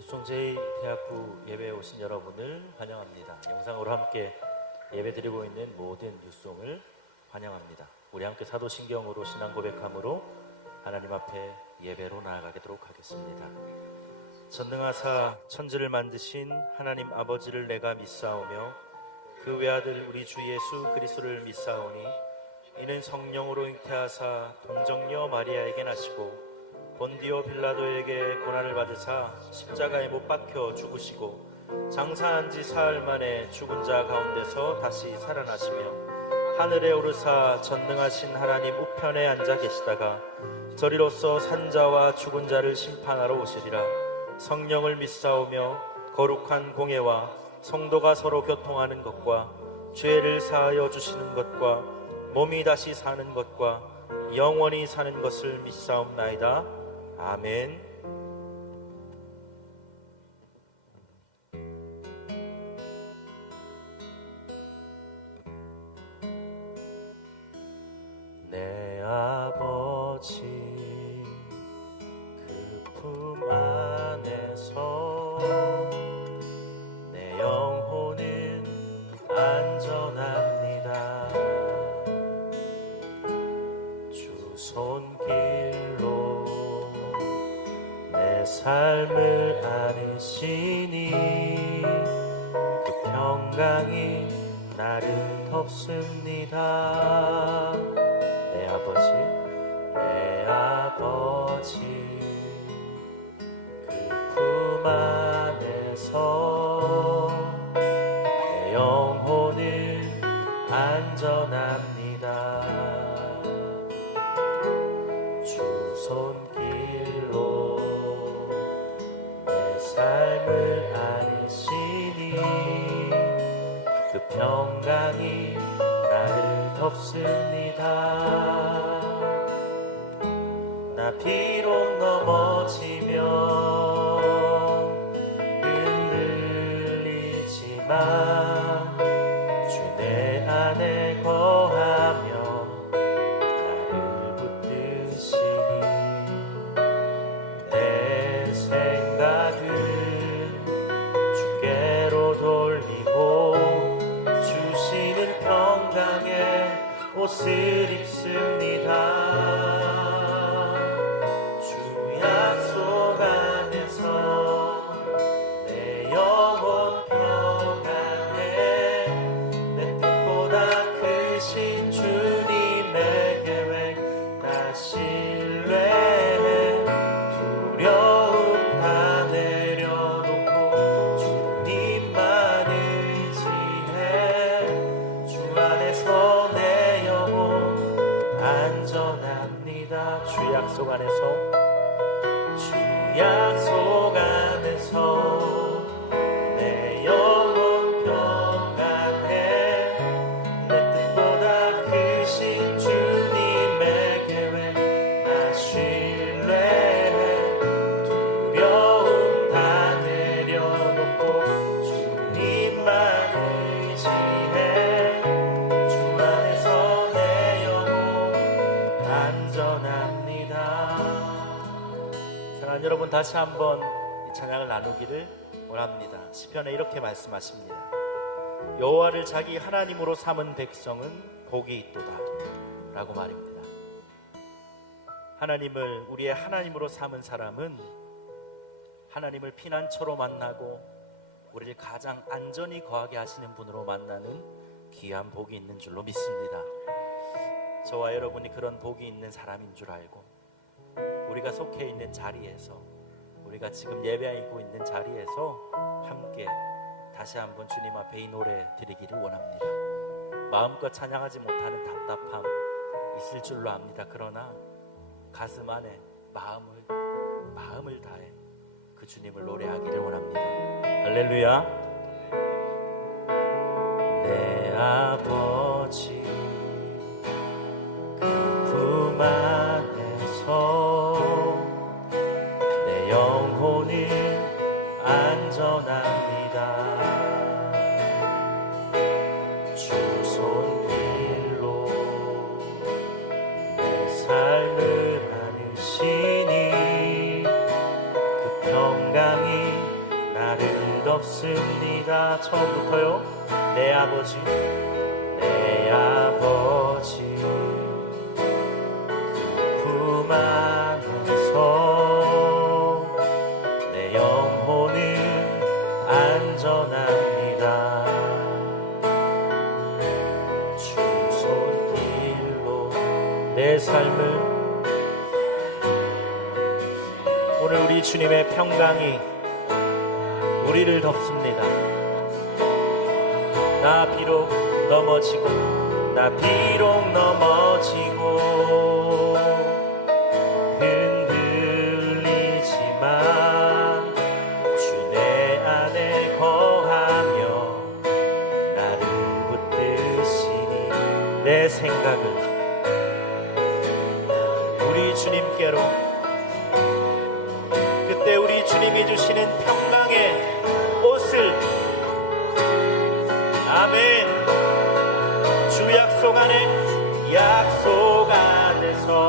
뉴송제이대학부 예배에 오신 여러분을 환영합니다. 영상으로 함께 예배드리고 있는 모든 뉴송을 환영합니다. 우리 함께 사도신경으로 신앙 고백함으로 하나님 앞에 예배로 나아가도록 하겠습니다. 전능하사 천지를 만드신 하나님 아버지를 내가 믿사오며 그 외아들 우리 주 예수 그리스도를 믿사오니 이는 성령으로 잉태하사 동정녀 마리아에게 나시고 본디오 빌라도에게 고난을 받으사 십자가에 못 박혀 죽으시고 장사한 지 사흘 만에 죽은 자 가운데서 다시 살아나시며 하늘에 오르사 전능하신 하나님 우편에 앉아 계시다가 저리로서 산자와 죽은 자를 심판하러 오시리라. 성령을 믿사오며 거룩한 공예와 성도가 서로 교통하는 것과 죄를 사하여 주시는 것과 몸이 다시 사는 것과 영원히 사는 것을 믿사옵나이다. 아멘. 내 아버지 그 품 안에서 내 영혼은 안전합니다. 주 손길로 내 삶을 안으시니 그 평강이 나를 덮습니다. 내 아버지 그 품 안에서 내 영혼은 안전합니다. 주 손길로 내 삶을 안으시니 그 평강이 나를 덮습니다. 나 비록 넘어지면 흔들리지만 주 내 안에 거하며 나를 붙드시니 내 생각은 주께로 돌리고 주시는 평강의 옷을 입습니다. 주 약속 안에서 내 영혼 평안해. 내 뜻보다 크신 주님의 계획 나 신뢰해. 두려움 다 내려놓고 주님만 의지해. 주 안에서 내 영혼 안전합니다. 주 약속 안에서 내 영혼 평안해. 내 뜻보다 크신 주님의 계획 나 신뢰해. 두려움 다 내려놓고 주님만 의지해. 주 안에서 내 영혼 안전합니다. 사랑하는 여러분, 다시 한번 이 찬양을 나누기를 원합니다. 시편에 이렇게 말씀하십니다. 여호와를 자기 하나님으로 삼은 백성은 복이 있도다 라고 말입니다. 하나님을 우리의 하나님으로 삼은 사람은 하나님을 피난처로 만나고 우리를 가장 안전히 거하게 하시는 분으로 만나는 귀한 복이 있는 줄로 믿습니다. 저와 여러분이 그런 복이 있는 사람인 줄 알고 우리가 속해 있는 자리에서, 우리가 지금 예배하고 있는 자리에서 함께 다시 한번 주님 앞에 이 노래 드리기를 원합니다. 마음껏 찬양하지 못하는 답답함 있을 줄로 압니다. 그러나 가슴 안에 마음을 다해 그 주님을 노래하기를 원합니다. 할렐루야. 내 아버지 그 품 안에서 내 영혼은 안전합니다. 주 손길로 내 삶을 안으시니 그 평강이 나를 덮습니다. 처음부터요. 내 아버지, 내 아버지 그 품 안에서 내 영혼은 안전합니다. 주 손길로 내 삶을, 오늘 우리 주님의 평강이 우리를 덮습니다. 나 비록 넘어지고 흔들리지만 주 내 안에 거하며 나를 붙드시니 내 생각을 우리 주님께로, 그때 우리 주님이 주시는 평강의 옷을, 아멘. 주 약속 안에서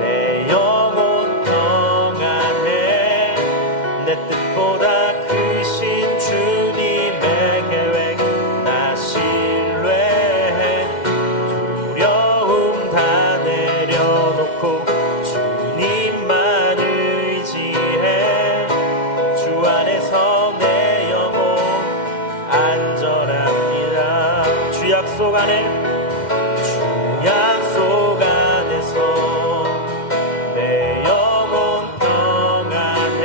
내 영혼 평안해. 내 뜻보다 크신 주님의 계획 나 신뢰해. 두려움 다 내려놓고 주님만 의지해. 주 안에서 내 영혼 안전합니다. 주 약속 안에서 내 영혼 평안해.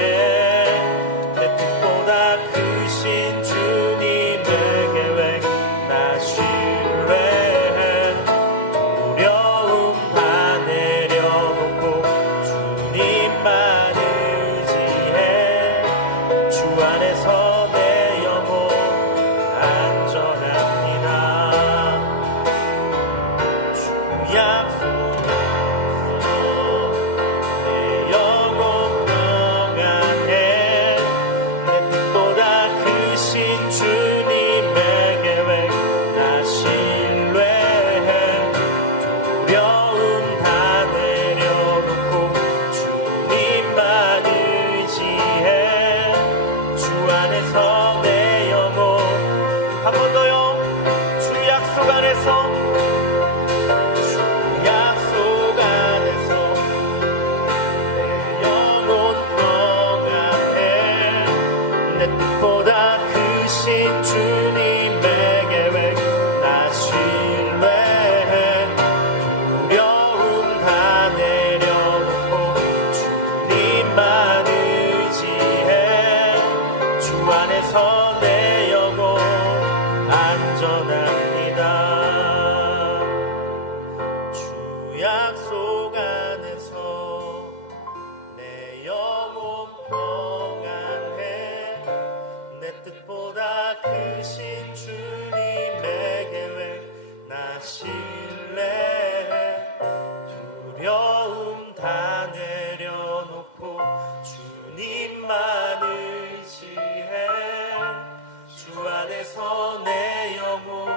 내 뜻보다 크신 주님의 계획 나 신뢰해. 두려움 다 내려놓고 주님만 의지해. 주 안에서 내 영혼 안전합니다. 주 약속 보다 크신 주님의 계획 나 신뢰해. 두려움 다 내려놓고 주님만 의지해. 주 안에서 내 영혼 안전합니다. 주 약속 안에서 내 영혼 평안해. 내 뜻보다 크신 주님의 계획 나 신뢰해. 두려움 다 내려놓고 주님만 의지해. 주 안에서 내 영혼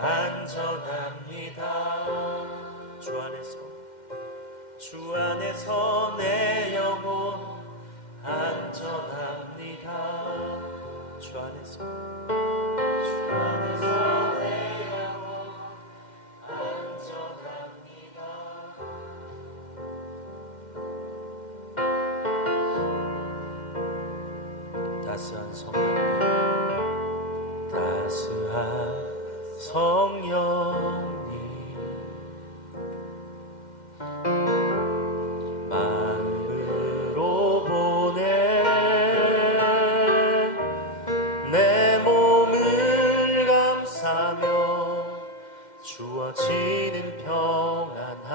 안전합니다. 주 안에서 내 영혼 안전합니다. 주 안에서 내 영혼 안전합니다. 따스한 성령님, 따스한 성령님, 마음으로 보내 내 몸을 감싸며 주어지는 평안함,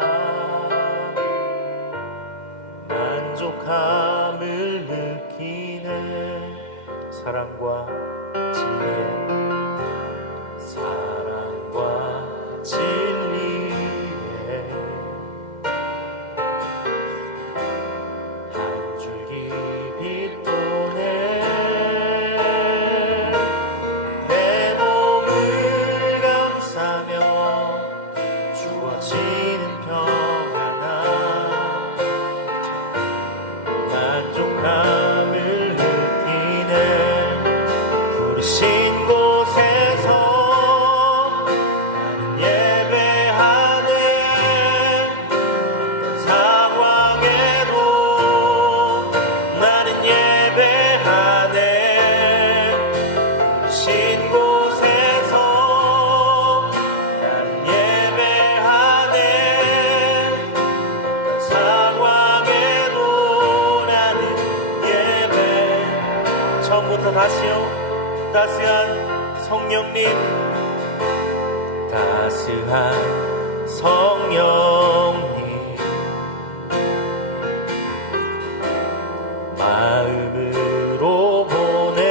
만족함을 느끼네. 사랑과 진리에 한 줄기 빛 보내 내 몸을 감싸며 주어지는 평안함, 만족함을 느끼네. 번부터 다시요. 따스한 성령님, 따스한 성령님, 마음으로 보내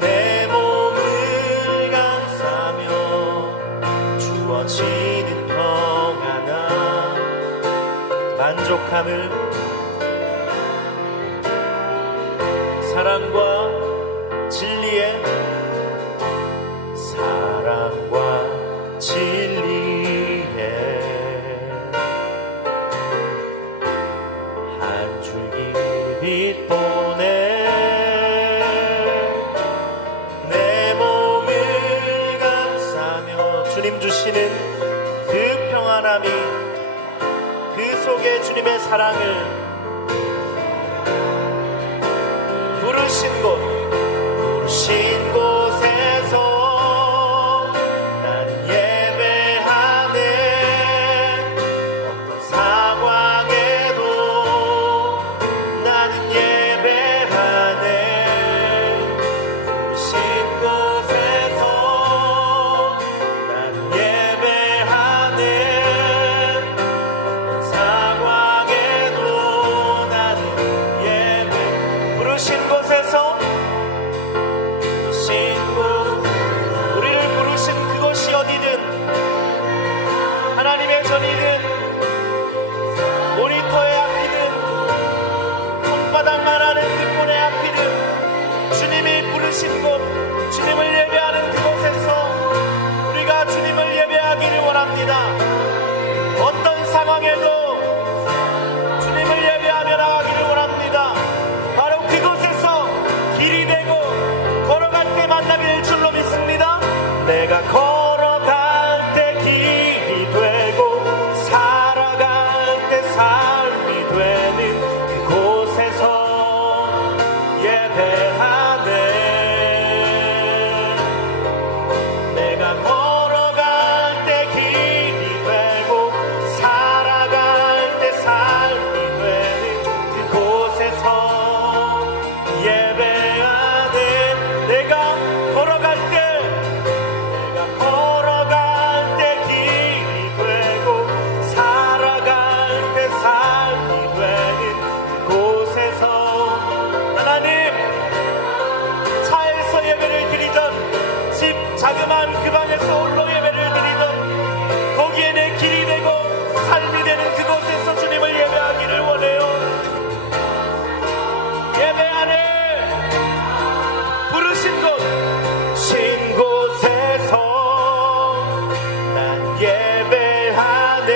내 몸을 감싸며 주어지는 평안함 만족함을 사랑과 진리에 한 줄기 빛 보내 내 몸을 감싸며 주님 주시는 그 평안함이 그 속에 주님의 사랑을 부르신 곳에서 나는 예배하네. 어떤 상황에도 나는 예배하네. 부르신 곳에서 나는 예배하네. 어떤 상황에도 나는 예배 부르신 곳에서 우리를 부르신 그곳이 어디든 하나님의 전이든 모니터의 앞이든 손바닥만 하는 뒷본의 앞이든 주님이 부르신 곳 주님을 예배하는 그곳에서 우리가 주님을 예배하기를 원합니다. 어떤 상황에도 주님을 예배하며 나가기를 원합니다. 바로 그곳에서 길이 되고 걸어갈 때 만나게 줄로 믿습니다. 내가 걸어갈 때 길이 되고 살아갈 때 삶이 되는 그곳에서 예배하네. 내가 걸어갈 때 길이 되고 살아갈 때 삶이 되는 그곳에서 예배하네. 내가 걸어갈 때 길이 되고 살아갈 때 삶이 되는 그곳에서 하나님 차에서 예배를 드리던 집 자그마한 그 방에서 홀로 예배를 드리던 거기에 내 길이 되고 삶이 되는 그곳에서 주님을 예배하기를 원해요. 예배하네. 부르신 곳에서 난 예배하네.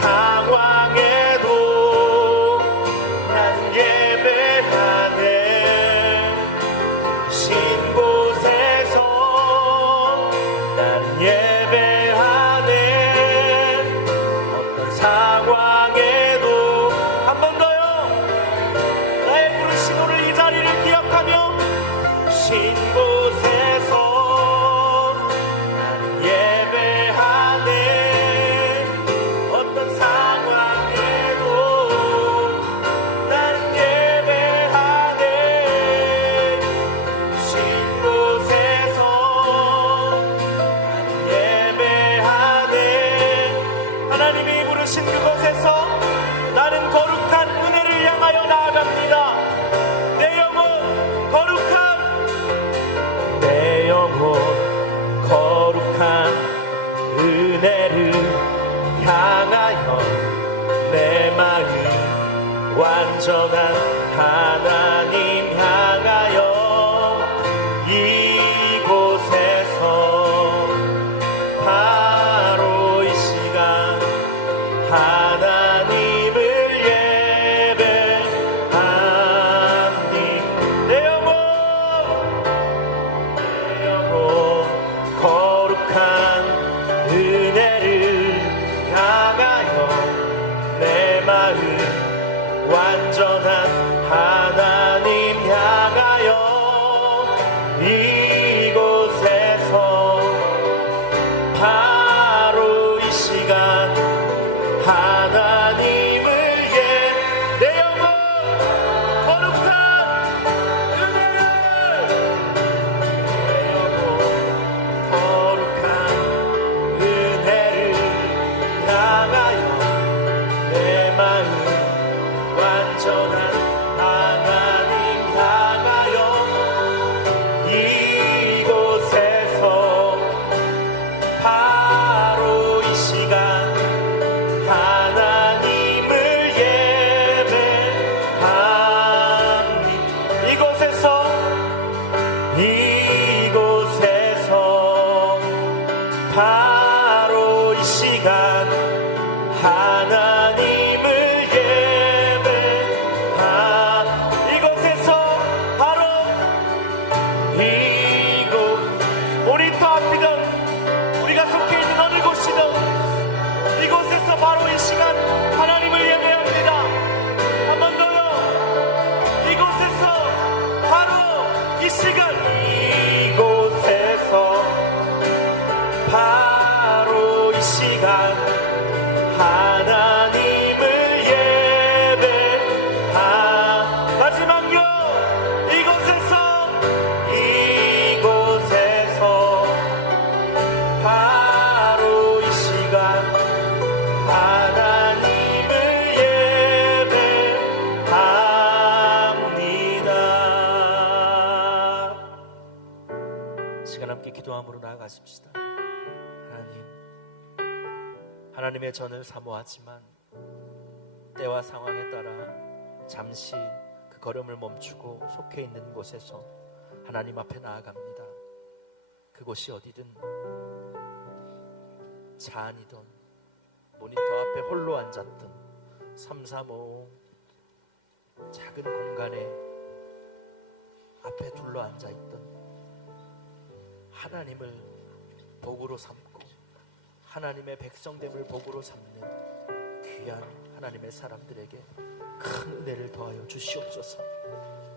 상황에도 난 예배하네. 신 곳에서 난 예배하네. 어떤 상황에도 한 번 더요. 나의 부르신 오늘 이 자리를 기억하며 신 곳에서 나는 예배하네. 어떤 상황에도 나는 예배하네. 신 곳에서 나는 예배하네. 하나님이 부르신 그곳에서 나는 거룩한 은혜를 향하여 나아갑니다. 내 영혼 거룩한 은혜를 향하여 내 마음 완전한 하나님 향하여 이곳에서 바로 이 시간 하나님을 예배하니 내 영혼 거룩한 은혜를 향하여 내 마음 완전한 하나님 향하여 이곳에서 바로 이 시간 하나님을 내 영혼 마음으로 나아가십시다. 하나님의 저는 사모하지만 때와 상황에 따라 잠시 그 걸음을 멈추고 속해 있는 곳에서 하나님 앞에 나아갑니다. 그곳이 어디든, 차 안이든 모니터 앞에 홀로 앉았든 335 작은 공간에 앞에 둘러 앉아있던 하나님을 복으로 삼고 하나님의 백성됨을 복으로 삼는 귀한 하나님의 사람들에게 큰 은혜를 더하여 주시옵소서.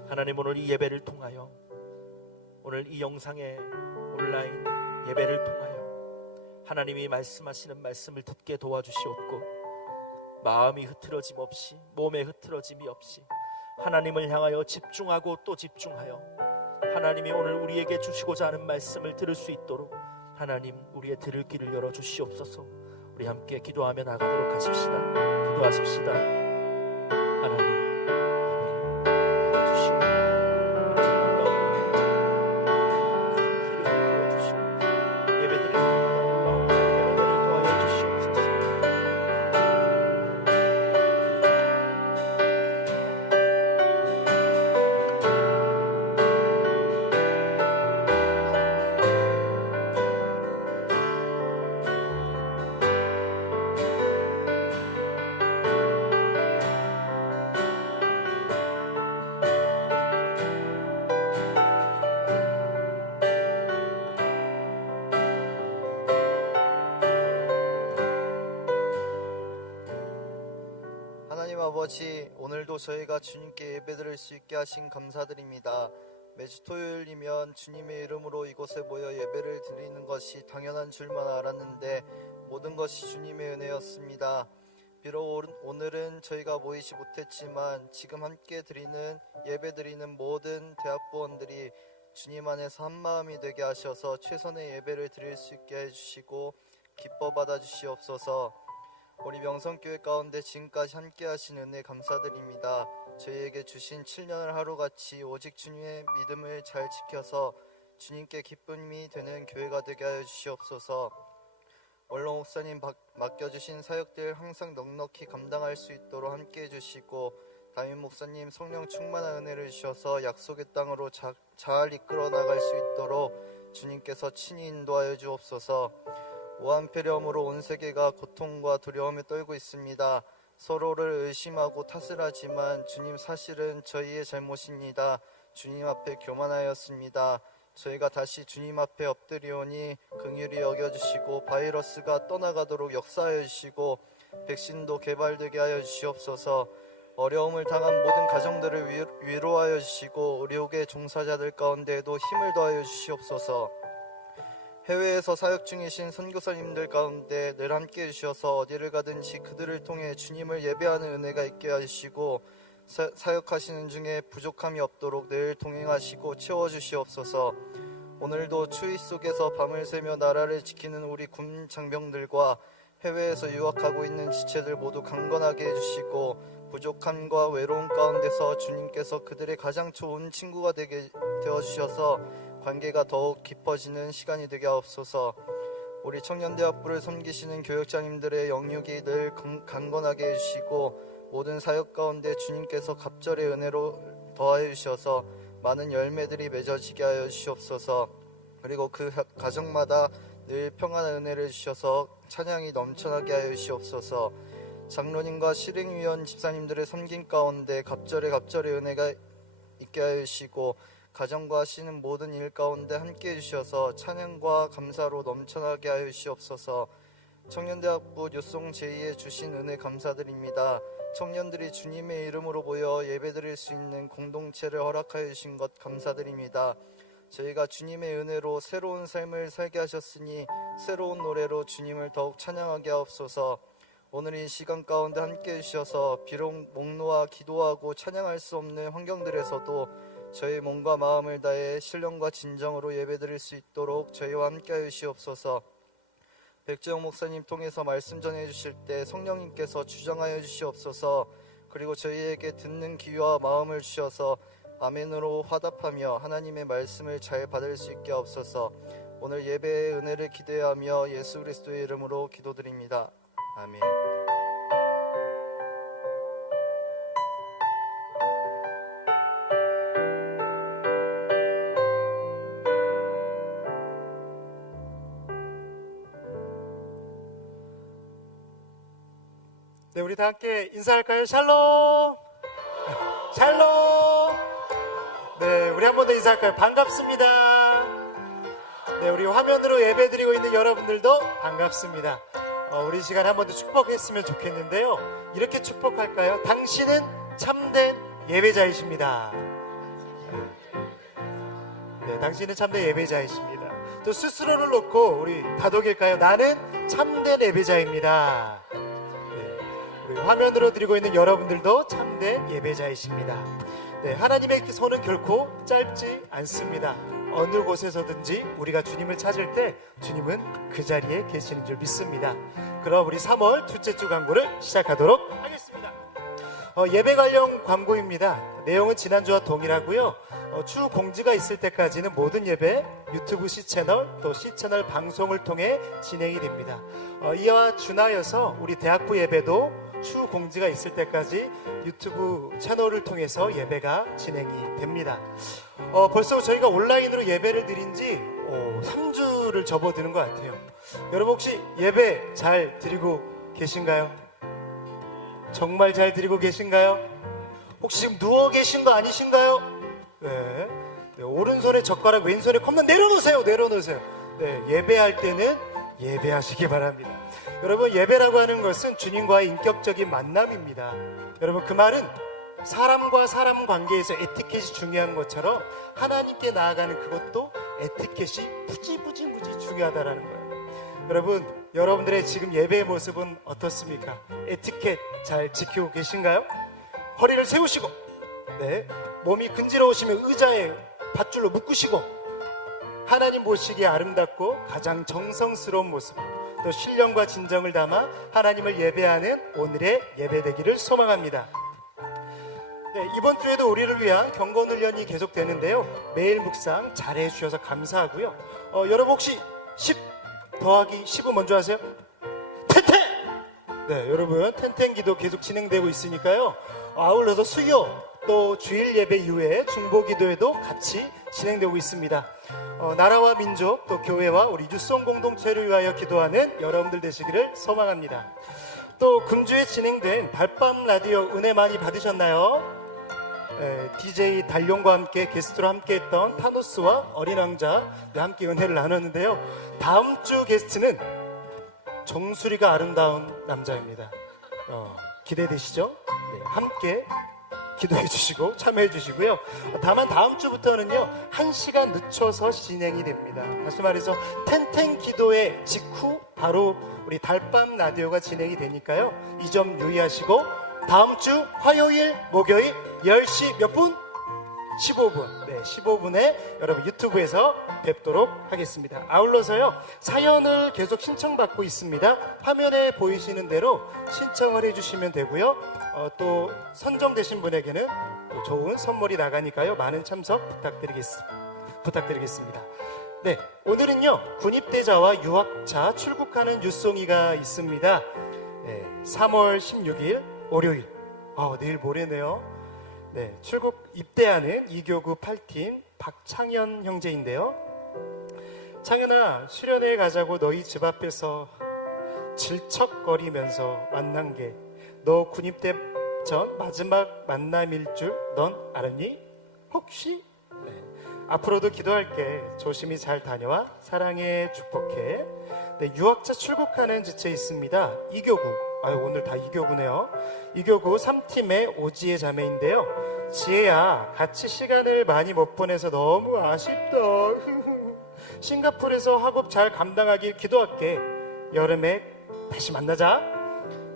하나님, 오늘 이 예배를 통하여, 오늘 이 영상의 온라인 예배를 통하여 하나님이 말씀하시는 말씀을 듣게 도와주시옵고, 마음이 흐트러짐 없이, 몸에 흐트러짐이 없이 하나님을 향하여 집중하고 또 집중하여 하나님이 오늘 우리에게 주시고자 하는 말씀을 들을 수 있도록 하나님, 우리의 들을 길을 열어 주시옵소서. 우리 함께 기도하며 나가도록 하십시다. 기도하십시다. 하나님, 예배를 받아주시고 예배드리는 놀라운 은혜를 더하여 주시옵소서. 하나님 아버지, 오늘도 저희가 주님께 예배드릴 수 있게 하신 감사드립니다. 매주 토요일이면 주님의 이름으로 이곳에 모여 예배를 드리는 것이 당연한 줄만 알았는데 모든 것이 주님의 은혜였습니다. 비록 오늘은 저희가 모이지 못했지만 지금 함께 드리는 예배드리는 모든 대학부원들이 주님 안에서 한마음이 되게 하셔서 최선의 예배를 드릴 수 있게 해주시고 기뻐 받아주시옵소서. 우리 명성교회 가운데 지금까지 함께 하신 은혜 감사드립니다. 저희에게 주신 7년을 하루같이 오직 주님의 믿음을 잘 지켜서 주님께 기쁨이 되는 교회가 되게 하여 주시옵소서. 원로 목사님 맡겨주신 사역들 항상 넉넉히 감당할 수 있도록 함께 해주시고, 담임 목사님 성령 충만한 은혜를 주셔서 약속의 땅으로 잘 이끌어 나갈 수 있도록 주님께서 친히 인도하여 주옵소서. 무한폐렴으로 온 세계가 고통과 두려움에 떨고 있습니다. 서로를 의심하고 탓을 하지만 주님, 사실은 저희의 잘못입니다. 주님 앞에 교만하였습니다. 저희가 다시 주님 앞에 엎드리오니 긍휼히 여겨주시고 바이러스가 떠나가도록 역사하여 주시고 백신도 개발되게 하여 주시옵소서. 어려움을 당한 모든 가정들을 위로하여 주시고 의료계 종사자들 가운데에도 힘을 더하여 주시옵소서. 해외에서 사역 중이신 선교사님들 가운데 늘 함께 해주셔서 어디를 가든지 그들을 통해 주님을 예배하는 은혜가 있게 하시고 사역하시는 중에 부족함이 없도록 늘 동행하시고 채워주시옵소서. 오늘도 추위 속에서 밤을 새며 나라를 지키는 우리 군 장병들과 해외에서 유학하고 있는 지체들 모두 강건하게 해주시고 부족함과 외로움 가운데서 주님께서 그들의 가장 좋은 친구가 되게 되어주셔서 관계가 더욱 깊어지는 시간이 되게 하옵소서. 우리 청년대학부를 섬기시는 교역자님들의 영육이 늘 강건하게 해주시고 모든 사역 가운데 주님께서 갑절의 은혜로 더하여 주셔서 많은 열매들이 맺어지게 하여 주시옵소서. 그리고 그 가정마다 늘 평안한 은혜를 주셔서 찬양이 넘쳐나게 하여 주시옵소서. 장로님과 실행위원 집사님들의 섬김 가운데 갑절의 은혜가 있게 하여 주시고 가정과 하시는 모든 일 가운데 함께 해주셔서 찬양과 감사로 넘쳐나게 하여 주시옵소서. 청년대학부 뉴송 제2에 주신 은혜 감사드립니다. 청년들이 주님의 이름으로 모여 예배드릴 수 있는 공동체를 허락하여 주신 것 감사드립니다. 저희가 주님의 은혜로 새로운 삶을 살게 하셨으니 새로운 노래로 주님을 더욱 찬양하게 하옵소서. 오늘 이 시간 가운데 함께 해주셔서 비록 목 놓아 기도하고 찬양할 수 없는 환경들에서도 저희 몸과 마음을 다해 신령과 진정으로 예배드릴 수 있도록 저희와 함께 하여 주시옵소서. 백재영 목사님 통해서 말씀 전해주실 때 성령님께서 주장하여 주시옵소서. 그리고 저희에게 듣는 귀와 마음을 주셔서 아멘으로 화답하며 하나님의 말씀을 잘 받을 수 있게 하옵소서. 오늘 예배의 은혜를 기대하며 예수 그리스도의 이름으로 기도드립니다. 아멘. 네, 우리 다 함께 인사할까요? 샬롬! 샬롬! 네, 우리 한 번 더 인사할까요? 반갑습니다. 네, 우리 화면으로 예배드리고 있는 여러분들도 반갑습니다. 우리 시간 한 번 더 축복했으면 좋겠는데요. 이렇게 축복할까요? 당신은 참된 예배자이십니다. 네, 당신은 참된 예배자이십니다. 또 스스로를 놓고 우리 다독일까요? 나는 참된 예배자입니다. 화면으로 드리고 있는 여러분들도 참된 예배자이십니다. 네, 하나님의 손은 결코 짧지 않습니다. 어느 곳에서든지 우리가 주님을 찾을 때 주님은 그 자리에 계시는 줄 믿습니다. 그럼 우리 3월 둘째 주 광고를 시작하도록 하겠습니다. 예배 관련 광고입니다. 내용은 지난주와 동일하고요. 추 공지가 있을 때까지는 모든 예배 유튜브 C채널 또 C채널 방송을 통해 진행이 됩니다. 이와 준하여서 우리 대학부 예배도 추 공지가 있을 때까지 유튜브 채널을 통해서 예배가 진행이 됩니다. 벌써 저희가 온라인으로 예배를 드린 지 3주를 접어드는 것 같아요. 여러분 혹시 예배 잘 드리고 계신가요? 정말 잘 드리고 계신가요? 혹시 지금 누워 계신 거 아니신가요? 네. 오른손에 젓가락 왼손에 컵만 내려놓으세요. 네, 예배할 때는 예배하시기 바랍니다. 여러분 예배라고 하는 것은 주님과의 인격적인 만남입니다. 여러분 그 말은 사람과 사람 관계에서 에티켓이 중요한 것처럼 하나님께 나아가는 그것도 에티켓이 무지 중요하다라는 거예요. 여러분 여러분들의 지금 예배의 모습은 어떻습니까? 에티켓 잘 지키고 계신가요? 허리를 세우시고 네, 몸이 근지러우시면 의자에 밧줄로 묶으시고 하나님 보시기에 아름답고 가장 정성스러운 모습 또 신령과 진정을 담아 하나님을 예배하는 오늘의 예배 되기를 소망합니다. 네, 이번 주에도 우리를 위한 경건훈련이 계속되는데요. 매일 묵상 잘해 주셔서 감사하고요. 여러분 혹시 10 더하기 10은 먼저 하세요? 텐텐! 네, 여러분 텐텐 기도 계속 진행되고 있으니까요. 아울러서 수요 또 주일 예배 이후에 중보 기도회도 같이 진행되고 있습니다. 나라와 민족 또 교회와 우리 유송 공동체를 위하여 기도하는 여러분들 되시기를 소망합니다. 또 금주에 진행된 달밤 라디오 은혜 많이 받으셨나요? DJ 달룡과 함께 게스트로 함께했던 타노스와 어린 왕자 함께 은혜를 나눴는데요. 다음 주 게스트는 정수리가 아름다운 남자입니다. 기대되시죠? 네, 함께 기도해 주시고 참여해 주시고요. 다만 다음 주부터는요 1시간 늦춰서 진행이 됩니다. 다시 말해서 텐텐 기도회 직후 바로 우리 달밤 라디오가 진행이 되니까요. 이 점 유의하시고 다음 주 화요일 목요일 10시 몇 분? 15분. 네, 15분에 여러분 유튜브에서 뵙도록 하겠습니다. 아울러서요 사연을 계속 신청받고 있습니다. 화면에 보이시는 대로 신청을 해주시면 되고요. 또 선정되신 분에게는 또 좋은 선물이 나가니까요 많은 참석 부탁드리겠습니다. 네, 오늘은요 군입대자와 유학자 출국하는 유송이가 있습니다. 네, 3월 16일 월요일. 내일 모레네요. 네, 출국 입대하는 2교구 8팀 박창현 형제인데요. 창현아, 수련회 가자고 너희 집 앞에서 질척거리면서 만난 게 너 군입대 전 마지막 만남일 줄 넌 알았니? 혹시? 네, 앞으로도 기도할게. 조심히 잘 다녀와. 사랑해. 축복해. 네, 유학자 출국하는 지체 있습니다. 2교구. 오늘 다 2교구네요. 2교구 3팀의 오지혜 자매인데요. 지혜야, 같이 시간을 많이 못 보내서 너무 아쉽다. 싱가포르에서 학업 잘 감당하길 기도할게. 여름에 다시 만나자.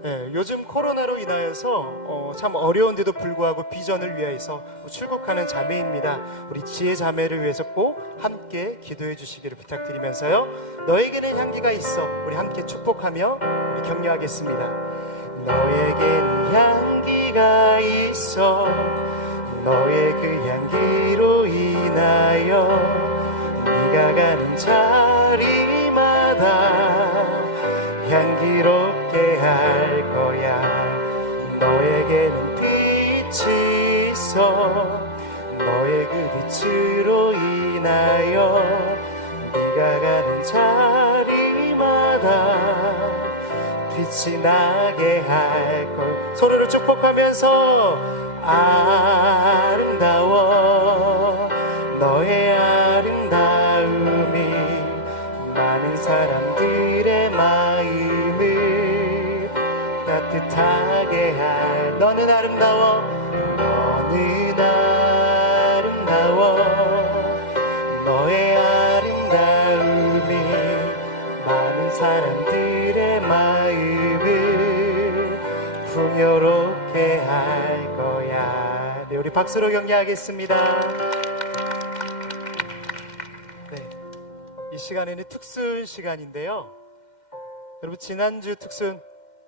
네, 요즘 코로나로 인하여서 참 어려운데도 불구하고 비전을 위하여서 출국하는 자매입니다. 우리 지혜 자매를 위해서 꼭 함께 기도해 주시기를 부탁드리면서요. 너에게는 향기가 있어. 우리 함께 축복하며 우리 격려하겠습니다. 너에게는 향기가 있어. 너의 그 향기로 인하여 네가 가는 자 주옵소서. 너의 그 빛으로 인하여 네가 가는 자리마다 빛이 나게 할 걸. 서로를 축복하면서 아름다워. 너의 아름다움이 많은 사람들의 마음을 따뜻하게 할. 너는 아름다워. 너는 아름다워. 너의 아름다움이 많은 사람들의 마음을 풍요롭게 할 거야. 네, 우리 박수로 격려하겠습니다. 네, 이 시간에는 특순 시간인데요. 여러분, 지난주 특순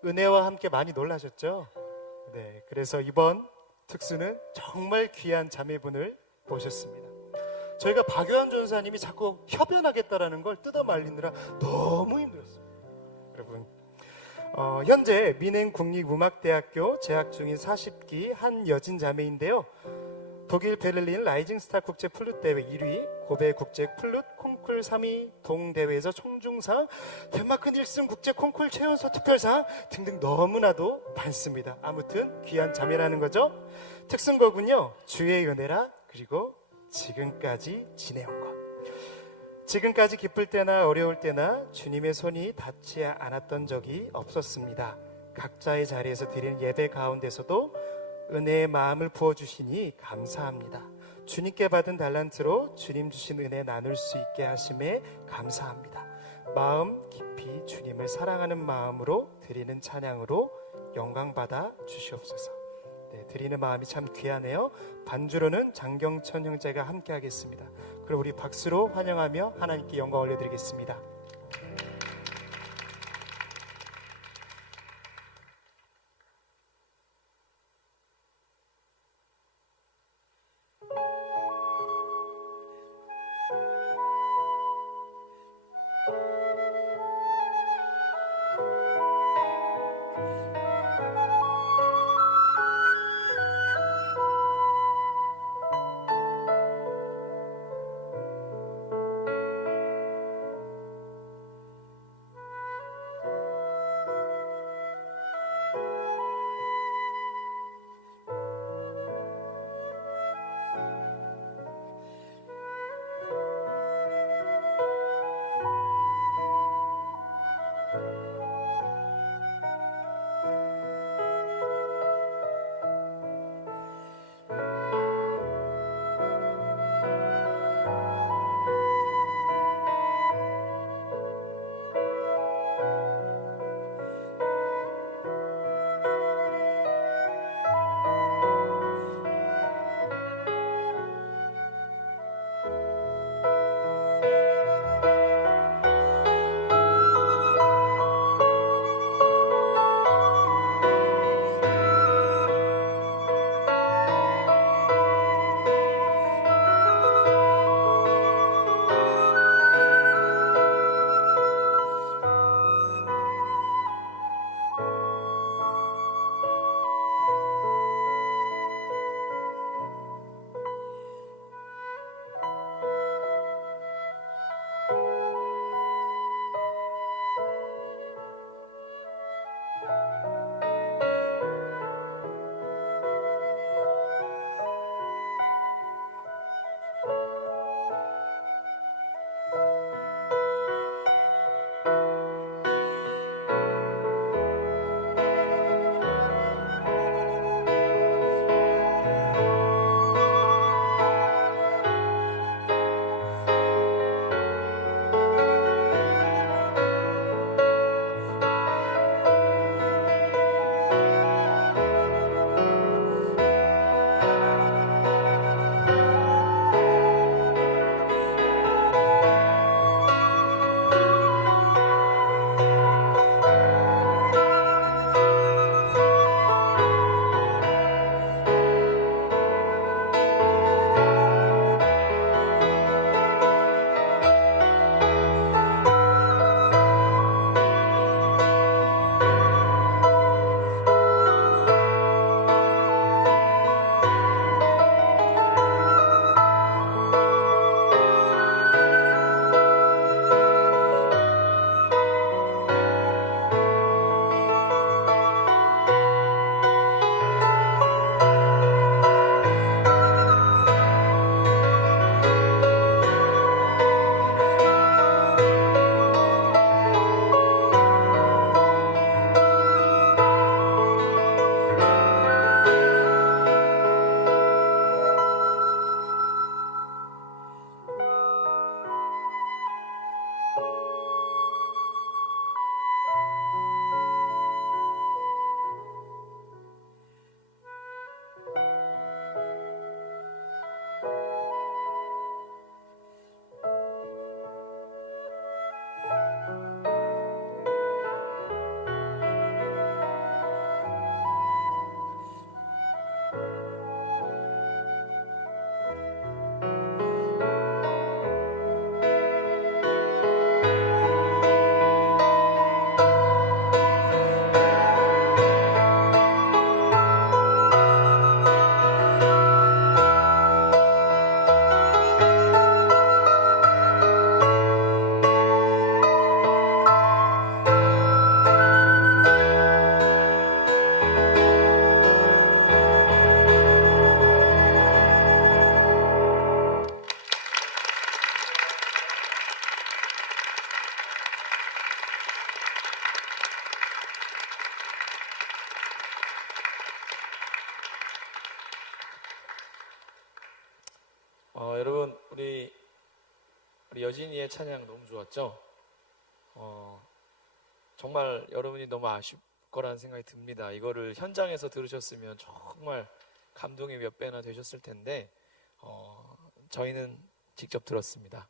은혜와 함께 많이 놀라셨죠? 네, 그래서 이번 특순은 정말 귀한 자매분을 모셨습니다. 저희가 박요한 전사님이 자꾸 협연하겠다라는 걸 뜯어 말리느라 너무 힘들었어요. 여러분, 현재 민행국립음악대학교 재학 중인 40기 한 여진 자매인데요. 독일 베를린 라이징스타 국제 플룻대회 1위, 고베 국제 플룻 콩쿨 3위, 동대회에서 총중상, 덴마크 닐슨 국제 콩쿨 최연소 특별상 등등 너무나도 많습니다. 아무튼 귀한 자매라는 거죠. 특승거군요. 주의 은혜라, 그리고 지금까지 지내온 것. 지금까지 기쁠 때나 어려울 때나 주님의 손이 닿지 않았던 적이 없었습니다. 각자의 자리에서 드리는 예배 가운데서도 은혜의 마음을 부어주시니 감사합니다. 주님께 받은 달란트로 주님 주신 은혜 나눌 수 있게 하심에 감사합니다. 마음 깊이 주님을 사랑하는 마음으로 드리는 찬양으로 영광받아 주시옵소서. 네, 드리는 마음이 참 귀하네요. 반주로는 장경천 형제가 함께 하겠습니다. 그럼 우리 박수로 환영하며 하나님께 영광 올려드리겠습니다. 여러분 우리 여진이의 찬양 너무 좋았죠? 정말 여러분이 너무 아쉽 거라는 생각이 듭니다. 이거를 현장에서 들으셨으면 정말 감동이 몇 배나 되셨을 텐데 저희는 직접 들었습니다.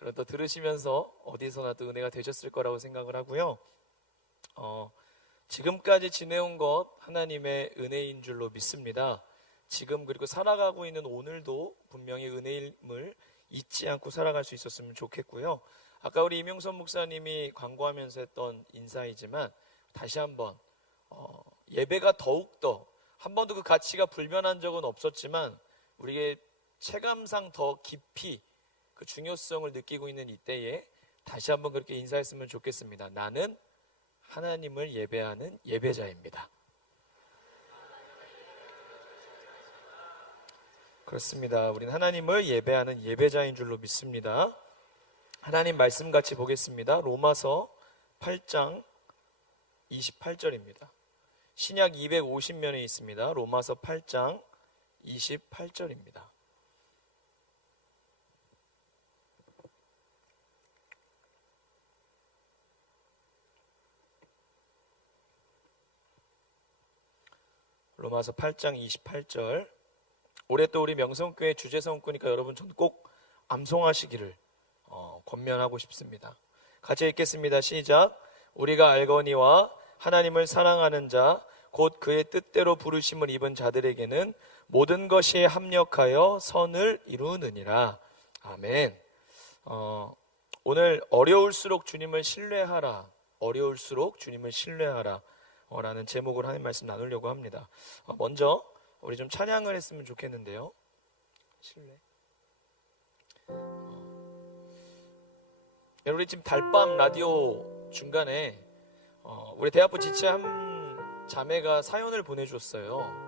여러분 또 들으시면서 어디서나 또 은혜가 되셨을 거라고 생각을 하고요. 지금까지 지내온 것 하나님의 은혜인 줄로 믿습니다. 지금 그리고 살아가고 있는 오늘도 분명히 은혜임을 잊지 않고 살아갈 수 있었으면 좋겠고요. 아까 우리 이명선 목사님이 광고하면서 했던 인사이지만 다시 한번 예배가 더욱더 한 번도 그 가치가 불변한 적은 없었지만 우리의 체감상 더 깊이 그 중요성을 느끼고 있는 이때에 다시 한번 그렇게 인사했으면 좋겠습니다. 나는 하나님을 예배하는 예배자입니다. 그렇습니다. 우리는 하나님을 예배하는 예배자인 줄로 믿습니다. 하나님 말씀 같이 보겠습니다. 로마서 8장 28절입니다. 신약 250면에 있습니다. 로마서 8장 28절입니다. 로마서 8장 28절. 올해 또 우리 명성교회 주제성구니까 여러분 전 꼭 암송하시기를 권면하고 싶습니다. 같이 읽겠습니다. 시작. 우리가 알거니와 하나님을 사랑하는 자 곧 그의 뜻대로 부르심을 입은 자들에게는 모든 것이 합력하여 선을 이루느니라. 아멘. 오늘 어려울수록 주님을 신뢰하라. 어려울수록 주님을 신뢰하라 라는 제목으로 하나님 말씀 나누려고 합니다. 먼저 우리 좀 찬양을 했으면 좋겠는데요. 신뢰. 우리 지금 달밤 라디오 중간에 우리 대학부 지체 한 자매가 사연을 보내줬어요.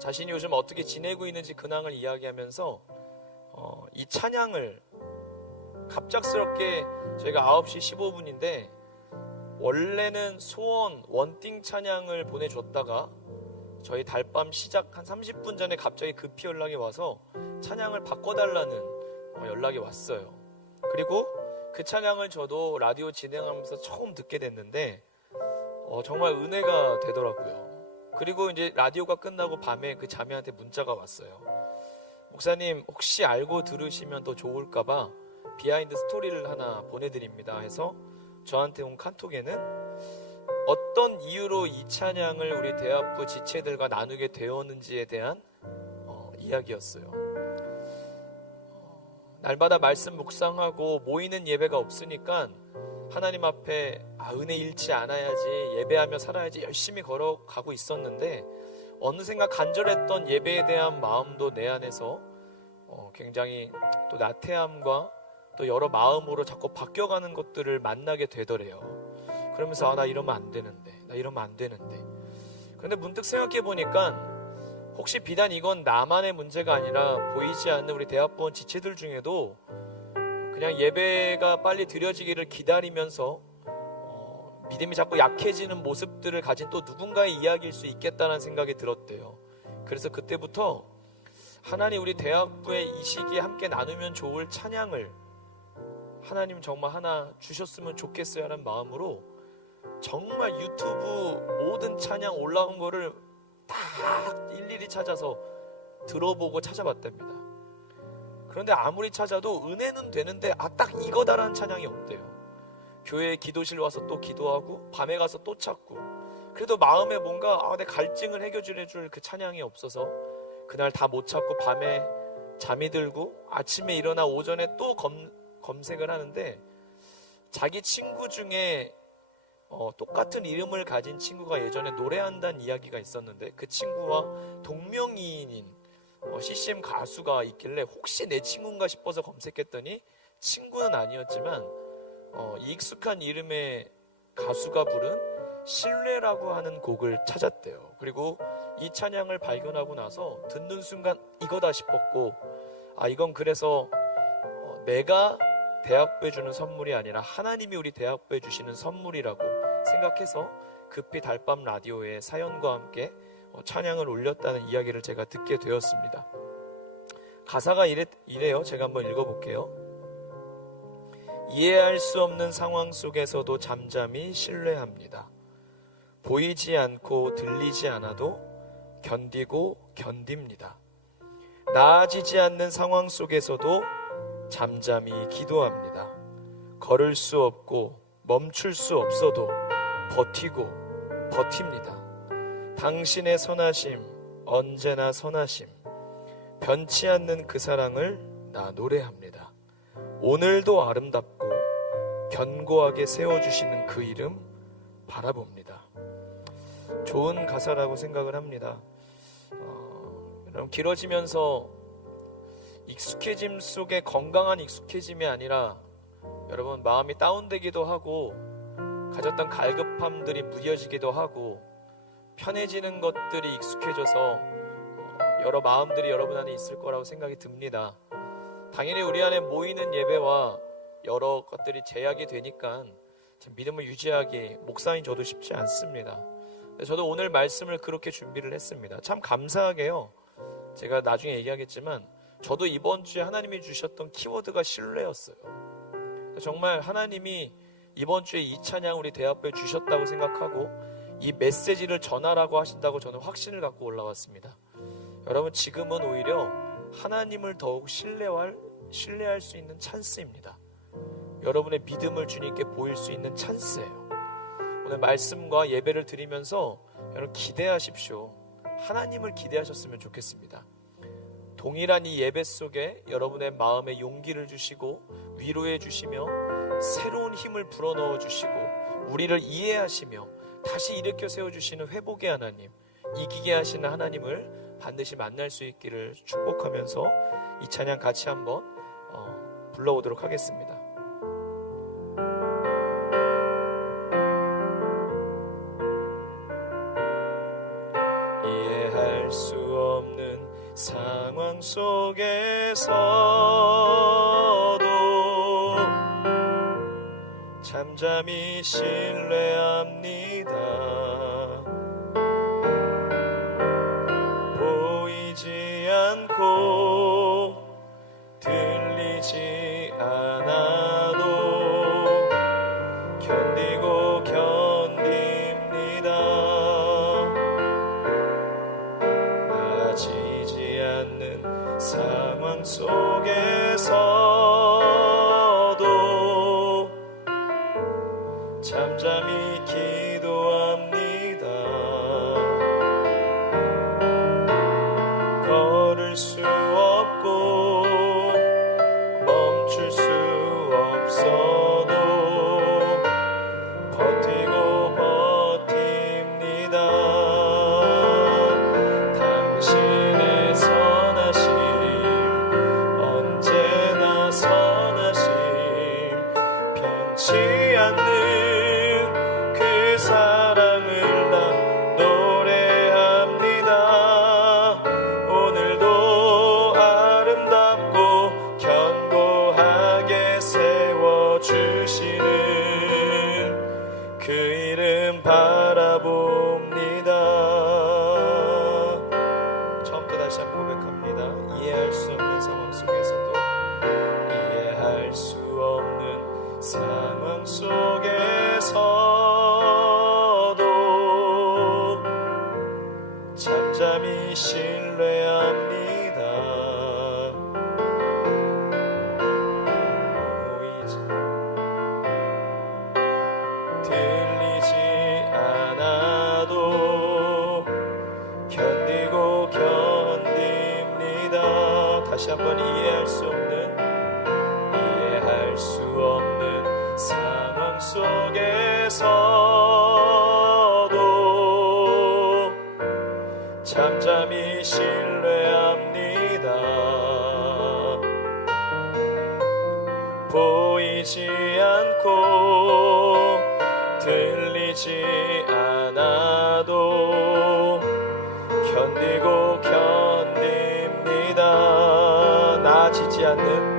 자신이 요즘 어떻게 지내고 있는지 근황을 이야기하면서 이 찬양을 갑작스럽게 저희가 9시 15분인데 원래는 소원 원띵 찬양을 보내줬다가 저희 달밤 시작 한 30분 전에 갑자기 급히 연락이 와서 찬양을 바꿔달라는 연락이 왔어요. 그리고 그 찬양을 저도 라디오 진행하면서 처음 듣게 됐는데 정말 은혜가 되더라고요. 그리고 이제 라디오가 끝나고 밤에 그 자매한테 문자가 왔어요. 목사님 혹시 알고 들으시면 더 좋을까봐 비하인드 스토리를 하나 보내드립니다 해서 저한테 온 카톡에는 어떤 이유로 이 찬양을 우리 대학부 지체들과 나누게 되었는지에 대한 이야기였어요. 날마다 말씀 묵상하고 모이는 예배가 없으니까 하나님 앞에 은혜 잃지 않아야지, 예배하며 살아야지 열심히 걸어가고 있었는데 어느샌가 간절했던 예배에 대한 마음도 내 안에서 굉장히 또 나태함과 또 여러 마음으로 자꾸 바뀌어가는 것들을 만나게 되더래요. 그러면서 나 이러면 안 되는데, 나 이러면 안 되는데. 그런데 문득 생각해 보니까 혹시 비단 이건 나만의 문제가 아니라 보이지 않는 우리 대학부원 지체들 중에도 그냥 예배가 빨리 드려지기를 기다리면서 믿음이 자꾸 약해지는 모습들을 가진 또 누군가의 이야기일 수 있겠다는 생각이 들었대요. 그래서 그때부터 하나님 우리 대학부의 이 시기에 함께 나누면 좋을 찬양을 하나님 정말 하나 주셨으면 좋겠어요 하는 마음으로 정말 유튜브 모든 찬양 올라온 거를 다 일일이 찾아서 들어보고 찾아봤답니다. 그런데 아무리 찾아도 은혜는 되는데 딱 이거다라는 찬양이 없대요. 교회에 기도실 와서 또 기도하고 밤에 가서 또 찾고 그래도 마음에 뭔가 내 갈증을 해결해줄 그 찬양이 없어서 그날 다 못 찾고 밤에 잠이 들고 아침에 일어나 오전에 또 검색을 하는데 자기 친구 중에 똑같은 이름을 가진 친구가 예전에 노래한다는 이야기가 있었는데 그 친구와 동명이인인 CCM 가수가 있길래 혹시 내 친구인가 싶어서 검색했더니 친구는 아니었지만 익숙한 이름의 가수가 부른 신뢰라고 하는 곡을 찾았대요. 그리고 이 찬양을 발견하고 나서 듣는 순간 이거다 싶었고 이건 그래서 내가 대학부에 주는 선물이 아니라 하나님이 우리 대학부에 주시는 선물이라고 생각해서 급히 달밤 라디오에 사연과 함께 찬양을 올렸다는 이야기를 제가 듣게 되었습니다. 가사가 이래요. 제가 한번 읽어볼게요. 이해할 수 없는 상황 속에서도 잠잠히 신뢰합니다. 보이지 않고 들리지 않아도 견디고 견딥니다. 나아지지 않는 상황 속에서도 잠잠히 기도합니다. 걸을 수 없고 멈출 수 없어도 버티고 버팁니다. 당신의 선하심, 언제나 선하심, 변치 않는 그 사랑을 나 노래합니다. 오늘도 아름답고 견고하게 세워주시는 그 이름 바라봅니다. 좋은 가사라고 생각을 합니다. 여러분, 길어지면서 익숙해짐 속에 건강한 익숙해짐이 아니라 여러분 마음이 다운되기도 하고 가졌던 갈급함들이 무뎌지기도 하고 편해지는 것들이 익숙해져서 여러 마음들이 여러분 안에 있을 거라고 생각이 듭니다. 당연히 우리 안에 모이는 예배와 여러 것들이 제약이 되니까 믿음을 유지하기 목사인 저도 쉽지 않습니다. 저도 오늘 말씀을 그렇게 준비를 했습니다. 참 감사하게요. 제가 나중에 얘기하겠지만 저도 이번 주에 하나님이 주셨던 키워드가 신뢰였어요. 정말 하나님이 이번 주에 이 찬양 우리 대합에 주셨다고 생각하고 이 메시지를 전하라고 하신다고 저는 확신을 갖고 올라왔습니다. 여러분, 지금은 오히려 하나님을 더욱 신뢰할 수 있는 찬스입니다. 여러분의 믿음을 주님께 보일 수 있는 찬스예요. 오늘 말씀과 예배를 드리면서 여러분 기대하십시오. 하나님을 기대하셨으면 좋겠습니다. 동일한 이 예배 속에 여러분의 마음에 용기를 주시고 위로해 주시며 새로운 힘을 불어넣어 주시고 우리를 이해하시며 다시 일으켜 세워주시는 회복의 하나님, 이기게 하시는 하나님을 반드시 만날 수 있기를 축복하면서 이 찬양 같이 한번 불러오도록 하겠습니다. 이해할 수 없는 상황 속에서도 잠잠히 신뢰합니다. 보이지 않고 들리지 않아도 견디고 견딥니다. 나아지지 않는 상황 속에서도 잠잠히 기도합니다. 걸을 수 없고 멈출 수 없어도 버티고 버팁니다. 당신의 선하심, 언제나 선하심, 변치 않는 그 사랑을 난 노래합니다. 오늘도 아름답고 견고하게 세워주시는 그 이름 바라봅니다. 처음부터 다시 한번 고백합니다. 이해할 수 없는 상황 속에서도, 이해할 수 없는 상황 속에서도 잠잠히 신뢰합니다. 보이지 들리지 않아도 견디고 견딥니다. 다시 한번 이해할 수 없는 상황 속에서도 잠잠히 신뢰합니다. 보이지 않고 들리지 않아도 견디고 견딥니다. 나아지지 않는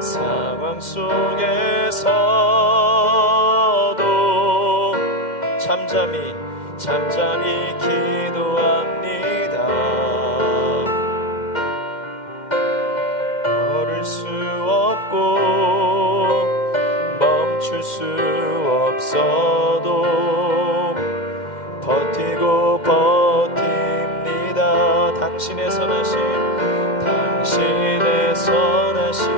상황 속에서도 잠잠히 기도합니다. 당신의 선하심, 당신의 선하심,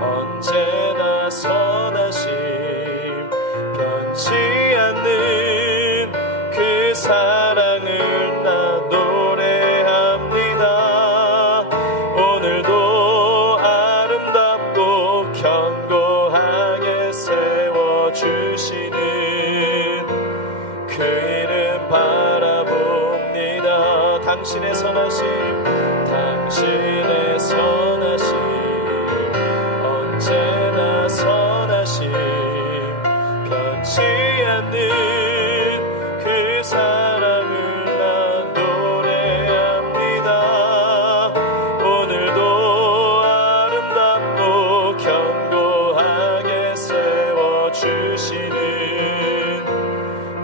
언제나 선하심, 변치 않는 그 사랑을 나 노래합니다. 오늘도 아름답고 견고하게 세워주시는 그 이름 바라봅니다. 당신의 선하심, 당신의 선하심, 언제나 선하심, 변치 않는 그 사랑을 나 노래합니다. 오늘도 아름답고 견고하게 세워주시는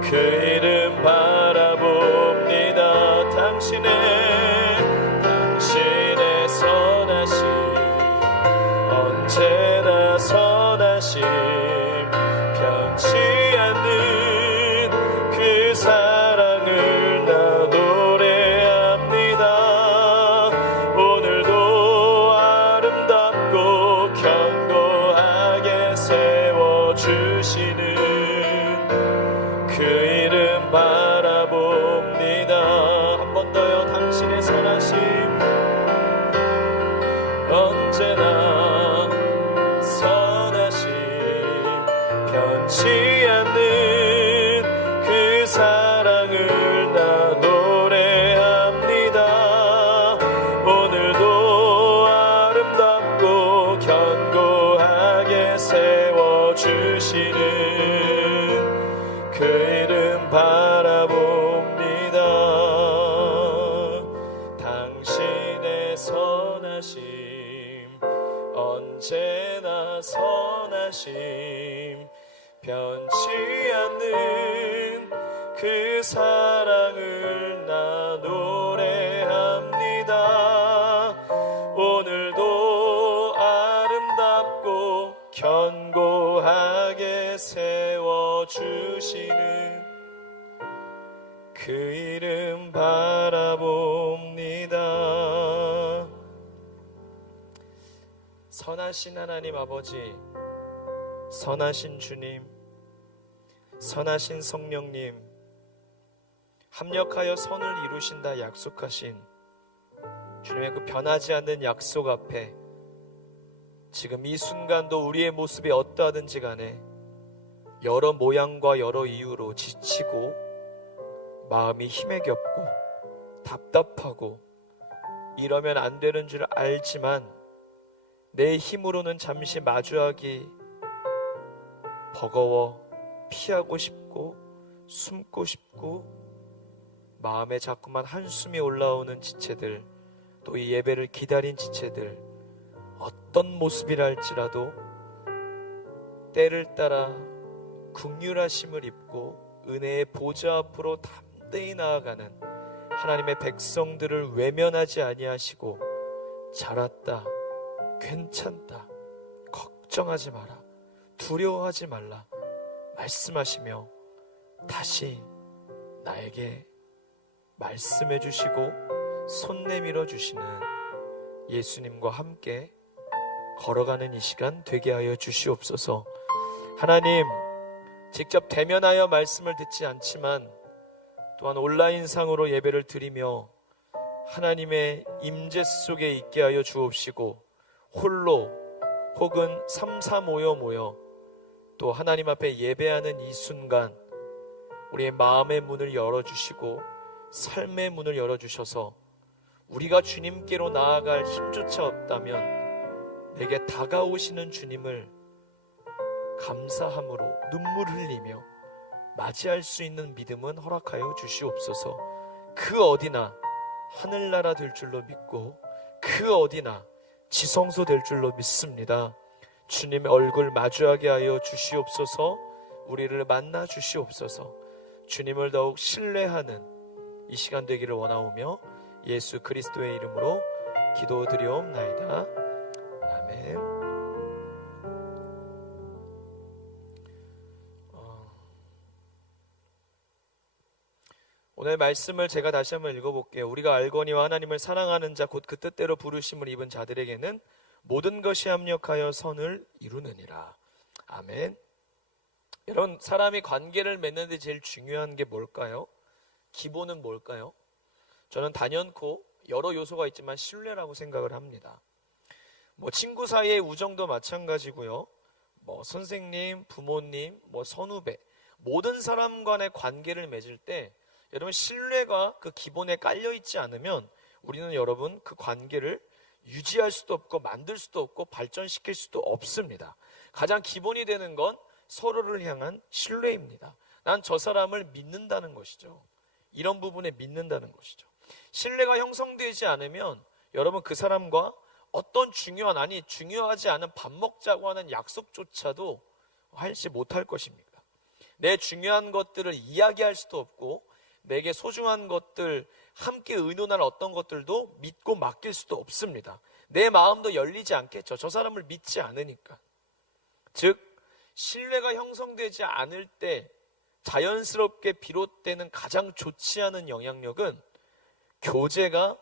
그 이름 바라봅니다. 당신의 선하심, 언제나 선하심, 변치 않는 그 사랑을 나 노래합니다. 오늘도 아름답고 견고하게 세워주시는 그 이름 바라봅니다. 한 번 더요. 당신의 선하심, 언제나 선하심, 변치 않는 그 사랑을 나 노래합니다. 오늘도 아름답고 견고하게 세워주시는 그 이름 바라봅니다. 당신의 선하심, 언제나 선하심, 변치 않는 그 사랑을 나 노래합니다. 오늘도 아름답고 견고하게 세워주시는 그 이름 바라봅니다. 선하신 하나님 아버지, 선하신 주님, 선하신 성령님, 합력하여 선을 이루신다 약속하신 주님의 그 변하지 않는 약속 앞에 지금 이 순간도 우리의 모습이 어떠하든지 간에 여러 모양과 여러 이유로 지치고 마음이 힘에 겹고 답답하고 이러면 안 되는 줄 알지만 내 힘으로는 잠시 마주하기 버거워 피하고 싶고 숨고 싶고 마음에 자꾸만 한숨이 올라오는 지체들, 또 이 예배를 기다린 지체들, 어떤 모습이라 할지라도 때를 따라 긍휼하심을 입고 은혜의 보좌 앞으로 담대히 나아가는 하나님의 백성들을 외면하지 아니하시고 잘했다, 괜찮다, 걱정하지 마라, 두려워하지 말라 말씀하시며 다시 나에게 말씀해 주시고 손 내밀어 주시는 예수님과 함께 걸어가는 이 시간 되게 하여 주시옵소서. 하나님, 직접 대면하여 말씀을 듣지 않지만 또한 온라인상으로 예배를 드리며 하나님의 임재 속에 있게 하여 주옵시고 홀로 혹은 삼삼 모여 또 하나님 앞에 예배하는 이 순간 우리의 마음의 문을 열어주시고 삶의 문을 열어주셔서 우리가 주님께로 나아갈 힘조차 없다면 내게 다가오시는 주님을 감사함으로 눈물 흘리며 맞이할 수 있는 믿음은 허락하여 주시옵소서. 그 어디나 하늘나라 될 줄로 믿고 그 어디나 지성소 될 줄로 믿습니다. 주님의 얼굴 마주하게 하여 주시옵소서. 우리를 만나 주시옵소서. 주님을 더욱 신뢰하는 이 시간 되기를 원하오며 예수 그리스도의 이름으로 기도드리옵나이다. 아멘. 오늘 말씀을 제가 다시 한번 읽어볼게요. 우리가 알거니와 하나님을 사랑하는 자 곧 그 뜻대로 부르심을 입은 자들에게는 모든 것이 합력하여 선을 이루느니라. 아멘. 여러분, 사람이 관계를 맺는데 제일 중요한 게 뭘까요? 기본은 뭘까요? 저는 단연코 여러 요소가 있지만 신뢰라고 생각을 합니다. 친구 사이의 우정도 마찬가지고요. 선생님, 부모님, 선후배, 모든 사람 간의 관계를 맺을 때 여러분, 신뢰가 그 기본에 깔려 있지 않으면 우리는 여러분 그 관계를 유지할 수도 없고 만들 수도 없고 발전시킬 수도 없습니다. 가장 기본이 되는 건 서로를 향한 신뢰입니다. 난 저 사람을 믿는다는 것이죠. 이런 부분에 믿는다는 것이죠. 신뢰가 형성되지 않으면 여러분 그 사람과 어떤 중요하지 않은 밥 먹자고 하는 약속조차도 하지 못할 것입니다. 내 중요한 것들을 이야기할 수도 없고 내게 소중한 것들, 함께 의논할 어떤 것들도 믿고 맡길 수도 없습니다. 내 마음도 열리지 않겠죠. 저 사람을 믿지 않으니까. 즉 신뢰가 형성되지 않을 때 자연스럽게 비롯되는 가장 좋지 않은 영향력은 교제가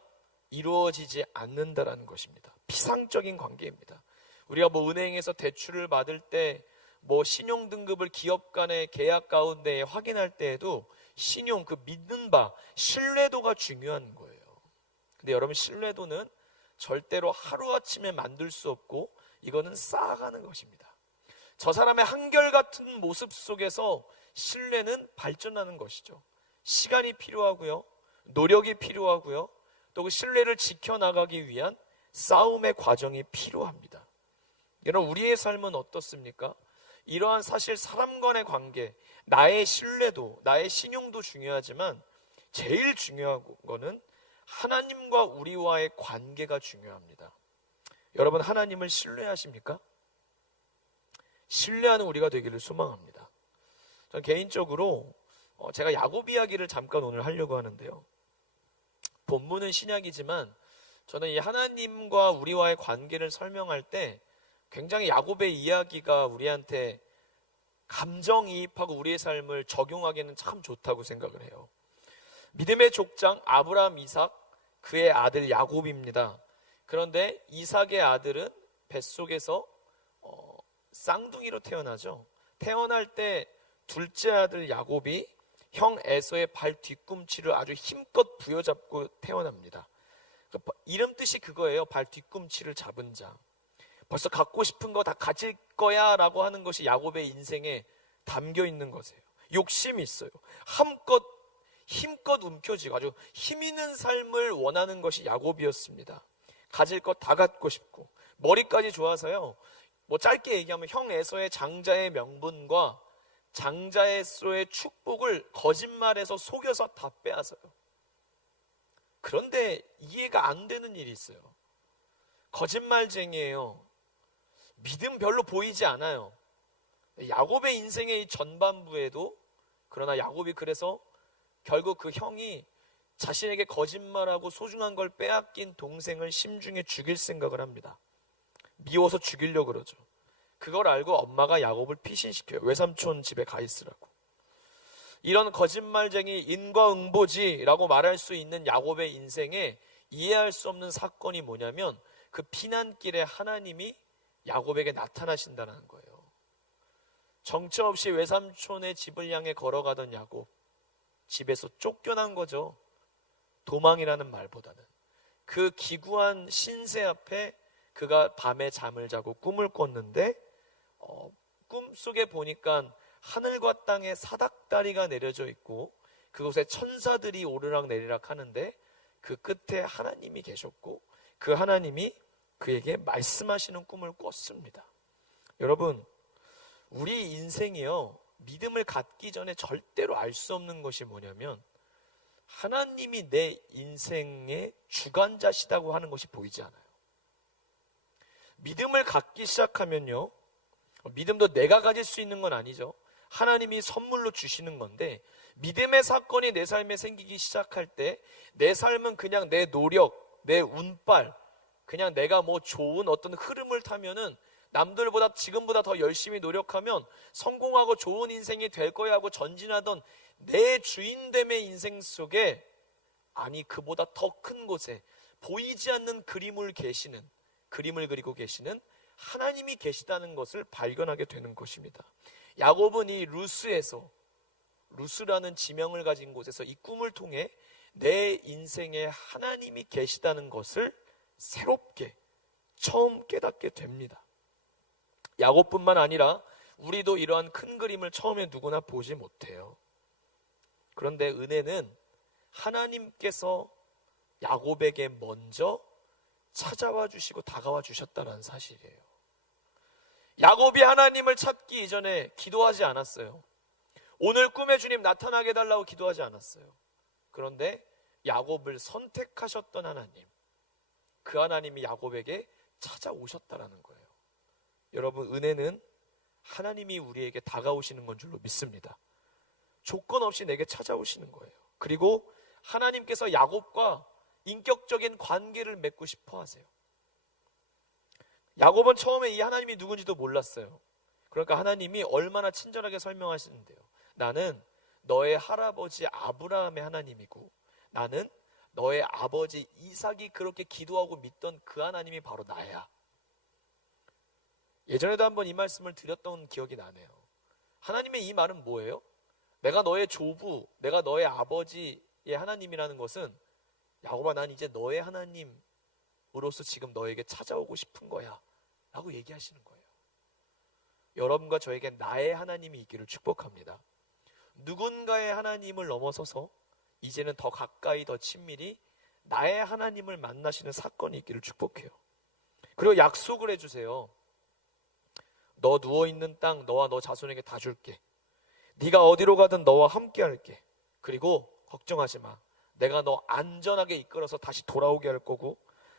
이루어지지 않는다라는 것입니다. 피상적인 관계입니다. 우리가 은행에서 대출을 받을 때 신용등급을 기업 간의 계약 가운데 확인할 때에도 신용, 그 믿는 바, 신뢰도가 중요한 거예요. 근데 여러분, 신뢰도는 절대로 하루아침에 만들 수 없고 이거는 쌓아가는 것입니다. 저 사람의 한결같은 모습 속에서 신뢰는 발전하는 것이죠. 시간이 필요하고요, 노력이 필요하고요, 또 그 신뢰를 지켜나가기 위한 싸움의 과정이 필요합니다. 여러분, 우리의 삶은 어떻습니까? 이러한 사실 사람 간의 관계, 나의 신뢰도, 나의 신용도 중요하지만 제일 중요한 거는 하나님과 우리와의 관계가 중요합니다. 여러분, 하나님을 신뢰하십니까? 신뢰하는 우리가 되기를 소망합니다. 전 개인적으로 제가 야곱 이야기를 잠깐 오늘 하려고 하는데요. 본문은 신약이지만 저는 이 하나님과 우리와의 관계를 설명할 때 굉장히 야곱의 이야기가 우리한테 감정이입하고 우리의 삶을 적용하기에는 참 좋다고 생각을 해요. 믿음의 족장 아브라함, 이삭, 그의 아들 야곱입니다. 그런데 이삭의 아들은 뱃속에서 쌍둥이로 태어나죠. 태어날 때 둘째 아들 야곱이 형 에서의 발 뒤꿈치를 아주 힘껏 부여잡고 태어납니다. 이름 뜻이 그거예요. 발 뒤꿈치를 잡은 자. 벌써 갖고 싶은 거 다 가질 거야 라고 하는 것이 야곱의 인생에 담겨 있는 것이에요. 욕심이 있어요. 힘껏 움켜쥐고 아주 힘 있는 삶을 원하는 것이 야곱이었습니다. 가질 것 다 갖고 싶고 머리까지 좋아서요. 짧게 얘기하면 형 에서의 장자의 명분과 장자에서의 축복을 거짓말해서 속여서 다 빼앗아요. 그런데 이해가 안 되는 일이 있어요. 거짓말쟁이에요. 믿음 별로 보이지 않아요. 야곱의 인생의 이 전반부에도 그러나 야곱이 그래서 결국 그 형이 자신에게 거짓말하고 소중한 걸 빼앗긴 동생을 심중에 죽일 생각을 합니다. 미워서 죽이려고 그러죠. 그걸 알고 엄마가 야곱을 피신시켜요. 외삼촌 집에 가 있으라고. 이런 거짓말쟁이 인과응보지라고 말할 수 있는 야곱의 인생에 이해할 수 없는 사건이 뭐냐면 그 피난길에 하나님이 야곱에게 나타나신다는 거예요. 정처 없이 외삼촌의 집을 향해 걸어가던 야곱, 집에서 쫓겨난 거죠. 도망이라는 말보다는. 그 기구한 신세 앞에 그가 밤에 잠을 자고 꿈을 꿨는데 꿈속에 보니까 하늘과 땅에 사닥다리가 내려져 있고 그곳에 천사들이 오르락내리락 하는데 그 끝에 하나님이 계셨고 그 하나님이 그에게 말씀하시는 꿈을 꿨습니다. 여러분, 우리 인생이요, 믿음을 갖기 전에 절대로 알 수 없는 것이 뭐냐면 하나님이 내 인생의 주관자시다고 하는 것이 보이지 않아요. 믿음을 갖기 시작하면요, 믿음도 내가 가질 수 있는 건 아니죠. 하나님이 선물로 주시는 건데 믿음의 사건이 내 삶에 생기기 시작할 때 내 삶은 그냥 내 노력, 내 운빨, 그냥 내가 좋은 어떤 흐름을 타면은 남들보다 지금보다 더 열심히 노력하면 성공하고 좋은 인생이 될 거야 하고 전진하던 내 주인됨의 인생 속에, 아니 그보다 더 큰 곳에 보이지 않는 그림을 그리고 계시는 하나님이 계시다는 것을 발견하게 되는 것입니다. 야곱은 이 루스라는 지명을 가진 곳에서 이 꿈을 통해 내 인생에 하나님이 계시다는 것을 새롭게 처음 깨닫게 됩니다. 야곱뿐만 아니라 우리도 이러한 큰 그림을 처음에 누구나 보지 못해요. 그런데 은혜는 하나님께서 야곱에게 먼저 찾아와 주시고 다가와 주셨다는 사실이에요. 야곱이 하나님을 찾기 이전에 기도하지 않았어요. 오늘 꿈에 주님 나타나게 해달라고 기도하지 않았어요. 그런데 야곱을 선택하셨던 하나님, 그 하나님이 야곱에게 찾아오셨다라는 거예요. 여러분, 은혜는 하나님이 우리에게 다가오시는 건 줄로 믿습니다. 조건 없이 내게 찾아오시는 거예요. 그리고 하나님께서 야곱과 인격적인 관계를 맺고 싶어 하세요. 야곱은 처음에 이 하나님이 누군지도 몰랐어요. 그러니까 하나님이 얼마나 친절하게 설명하시는데요. 나는 너의 할아버지 아브라함의 하나님이고, 나는 너의 아버지 이삭이 그렇게 기도하고 믿던 그 하나님이 바로 나야. 예전에도 한번 이 말씀을 드렸던 기억이 나네요. 하나님의 이 말은 뭐예요? 내가 너의 조부, 내가 너의 아버지의 하나님이라는 것은, 야곱아, 난 이제 너의 하나님으로서 지금 너에게 찾아오고 싶은 거야 라고 얘기하시는 거예요. 여러분과 저에게 나의 하나님이 있기를 축복합니다. 누군가의 하나님을 넘어서서 이제는 더 가까이 더 친밀히 나의 하나님을 만나시는 사건이 있기를 축복해요. 그리고 약속을 해주세요. 너 누워있는 땅 너와 너 자손에게 다 줄게. 네가 어디로 가든 너와 함께 할게. 그리고 걱정하지 마. 내가 너 안전하게 이끌어서 다시 돌아오게 할 거고,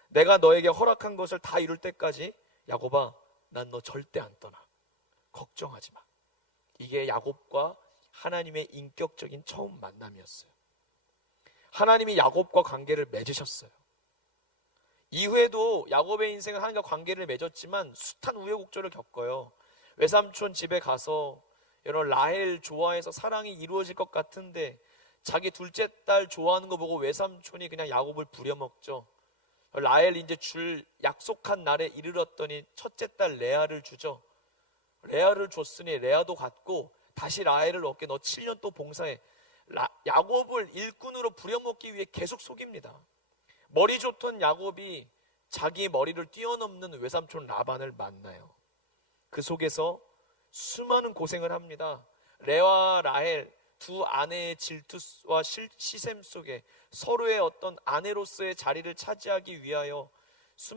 내가 너에게 허락한 것을 다 이룰 때까지 야곱아, 난 너 절대 안 떠나. 걱정하지 마. 이게 야곱과 하나님의 인격적인 처음 만남이었어요. 하나님이 야곱과 관계를 맺으셨어요. 이후에도 야곱의 인생은 하나님과 관계를 맺었지만 숱한 우여곡절을 겪어요. 외삼촌 집에 가서 이런 라헬 좋아해서 사랑이 이루어질 것 같은데 자기 둘째 딸 좋아하는 거 보고 외삼촌이 그냥 야곱을 부려먹죠. 라헬 이제 줄 약속한 날에 이르렀더니 첫째 딸 레아를 주죠. 레아를 줬으니 레아도 갖고 다시 라헬을 얻게, 너 7년 또 봉사해. 야곱을 일꾼으로 부려먹기 위해 계속 속입니다. 머리 좋던 야곱이 자기 머리를 뛰어넘는 외삼촌 라반을 만나요. 그 속에서 수많은 고생을 합니다. 레아와 라헬 두 아내의 질투와 시샘 속에 서로의 어떤 아내로서의 자리를 차지하기 위하여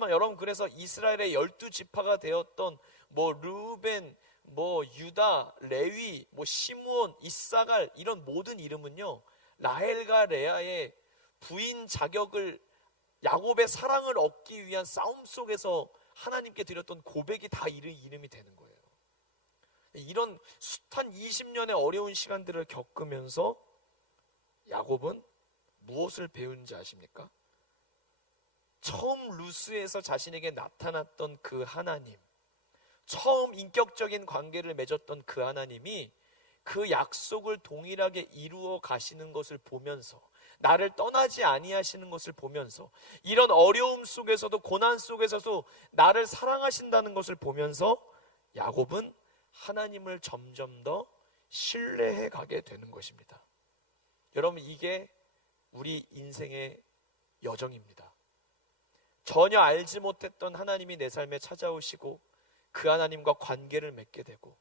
여러분, 그래서 이스라엘의 12지파가 되었던 루벤, 유다, 레위, 시므온, 이사갈, 이런 모든 이름은요, 라헬과 레아의 부인 자격을, 야곱의 사랑을 얻기 위한 싸움 속에서 하나님께 드렸던 고백이 다 이름이 되는 거예요. 이런 숱한 20년의 어려운 시간들을 겪으면서 야곱은 무엇을 배운지 아십니까? 처음 루스에서 자신에게 나타났던 그 하나님, 처음 인격적인 관계를 맺었던 그 하나님이 그 약속을 동일하게 이루어 가시는 것을 보면서, 나를 떠나지 아니하시는 것을 보면서, 이런 어려움 속에서도 고난 속에서도 나를 사랑하신다는 것을 보면서 야곱은 하나님을 점점 더 신뢰해 가게 되는 것입니다. 여러분, 이게 우리 인생의 여정입니다. 전혀 알지 못했던 하나님이 내 삶에 찾아오시고 그 하나님과 관계를 맺게 되고,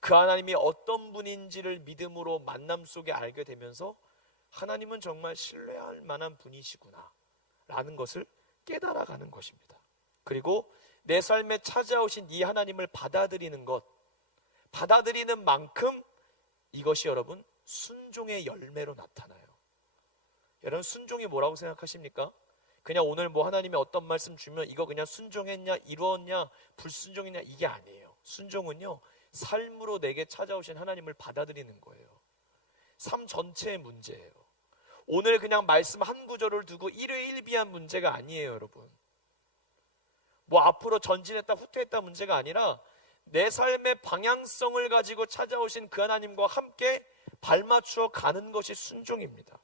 그 하나님이 어떤 분인지를 믿음으로 만남 속에 알게 되면서 하나님은 정말 신뢰할 만한 분이시구나 라는 것을 깨달아가는 것입니다. 그리고 내 삶에 찾아오신 이 하나님을 받아들이는 것, 받아들이는 만큼 이것이 여러분 순종의 열매로 나타나요. 여러분, 순종이 뭐라고 생각하십니까? 그냥 오늘 하나님이 어떤 말씀 주면 이거 그냥 순종했냐, 이루었냐, 불순종했냐, 이게 아니에요. 순종은요, 삶으로 내게 찾아오신 하나님을 받아들이는 거예요. 삶 전체의 문제예요. 오늘 그냥 말씀 한 구절을 두고 일회일비한 문제가 아니에요, 여러분. 앞으로 전진했다 후퇴했다 문제가 아니라 내 삶의 방향성을 가지고 찾아오신 그 하나님과 함께 발맞추어 가는 것이 순종입니다.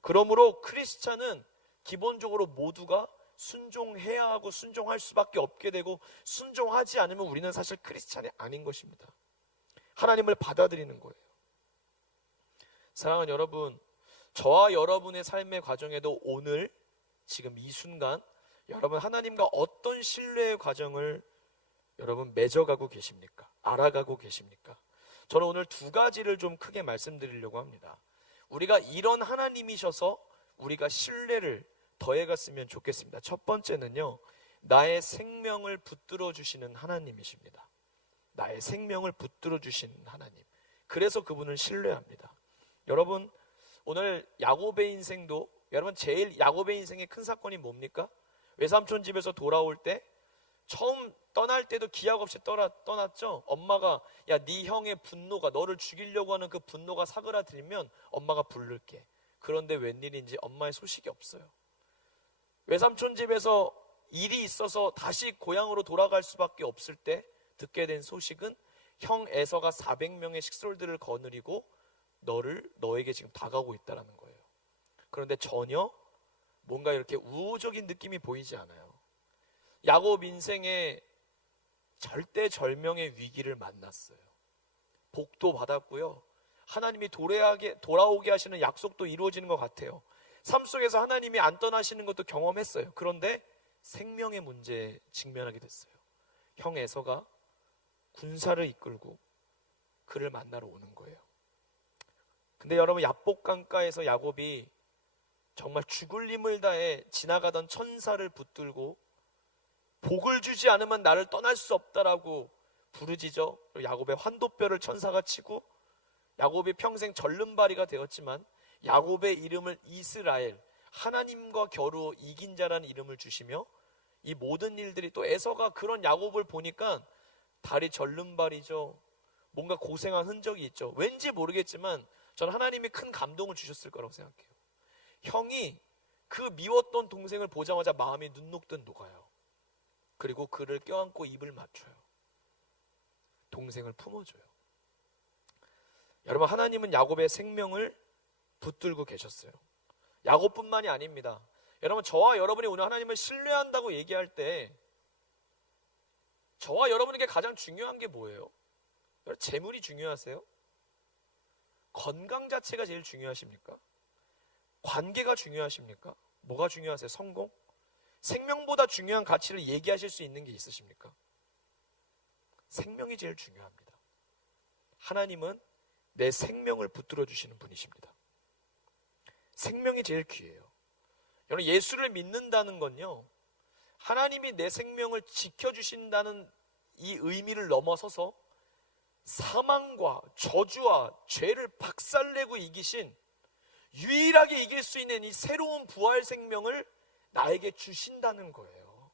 그러므로 크리스찬은 기본적으로 모두가 순종해야 하고 순종할 수밖에 없게 되고, 순종하지 않으면 우리는 사실 크리스찬이 아닌 것입니다. 하나님을 받아들이는 거예요. 사랑하는 여러분, 저와 여러분의 삶의 과정에도 오늘 지금 이 순간 여러분 하나님과 어떤 신뢰의 과정을 여러분 맺어가고 계십니까? 알아가고 계십니까? 저는 오늘 두 가지를 좀 크게 말씀드리려고 합니다. 우리가 이런 하나님이셔서 우리가 신뢰를 더해갔으면 좋겠습니다. 첫 번째는요, 나의 생명을 붙들어 주시는 하나님이십니다. 나의 생명을 붙들어 주시는 하나님. 그래서 그분을 신뢰합니다. 여러분, 오늘 야곱의 인생도, 여러분 제일 야곱의 인생의 큰 사건이 뭡니까? 외삼촌 집에서 돌아올 때 처음 떠날 때도 기약 없이 떠났죠. 엄마가 야, 네 형의 분노가, 너를 죽이려고 하는 그 분노가 사그라들면 엄마가 부를게. 그런데 웬일인지 엄마의 소식이 없어요. 외삼촌 집에서 일이 있어서 다시 고향으로 돌아갈 수밖에 없을 때 듣게 된 소식은 형 에서가 400명의 식솔들을 거느리고 너에게 지금 다가오고 있다는 거예요. 그런데 전혀 뭔가 이렇게 우호적인 느낌이 보이지 않아요. 야곱 인생에 절대절명의 위기를 만났어요. 복도 받았고요, 하나님이 돌아오게 하시는 약속도 이루어지는 것 같아요. 삶 속에서 하나님이 안 떠나시는 것도 경험했어요. 그런데 생명의 문제에 직면하게 됐어요. 형 에서가 군사를 이끌고 그를 만나러 오는 거예요. 근데 여러분, 야복강가에서 야곱이 정말 죽을 힘을 다해 지나가던 천사를 붙들고 복을 주지 않으면 나를 떠날 수 없다라고 부르짖어 야곱의 환도뼈를 천사가 치고 야곱이 평생 절름발이가 되었지만 야곱의 이름을 이스라엘, 하나님과 겨루 이긴 자라는 이름을 주시며, 이 모든 일들이 또 에서가 그런 야곱을 보니까 다리 절름발이죠. 뭔가 고생한 흔적이 있죠. 왠지 모르겠지만 저는 하나님이 큰 감동을 주셨을 거라고 생각해요. 형이 그 미웠던 동생을 보자마자 마음이 눈 녹듯 녹아요. 그리고 그를 껴안고 입을 맞춰요. 동생을 품어줘요. 여러분, 하나님은 야곱의 생명을 붙들고 계셨어요. 야곱뿐만이 아닙니다. 여러분, 저와 여러분이 오늘 하나님을 신뢰한다고 얘기할 때 저와 여러분에게 가장 중요한 게 뭐예요? 재물이 중요하세요? 건강 자체가 제일 중요하십니까? 관계가 중요하십니까? 뭐가 중요하세요? 성공? 생명보다 중요한 가치를 얘기하실 수 있는 게 있으십니까? 생명이 제일 중요합니다. 하나님은 내 생명을 붙들어 주시는 분이십니다. 생명이 제일 귀해요. 여러분, 예수를 믿는다는 건요, 하나님이 내 생명을 지켜주신다는 이 의미를 넘어서서 사망과 저주와 죄를 박살내고 이기신, 유일하게 이길 수 있는 이 새로운 부활 생명을 나에게 주신다는 거예요.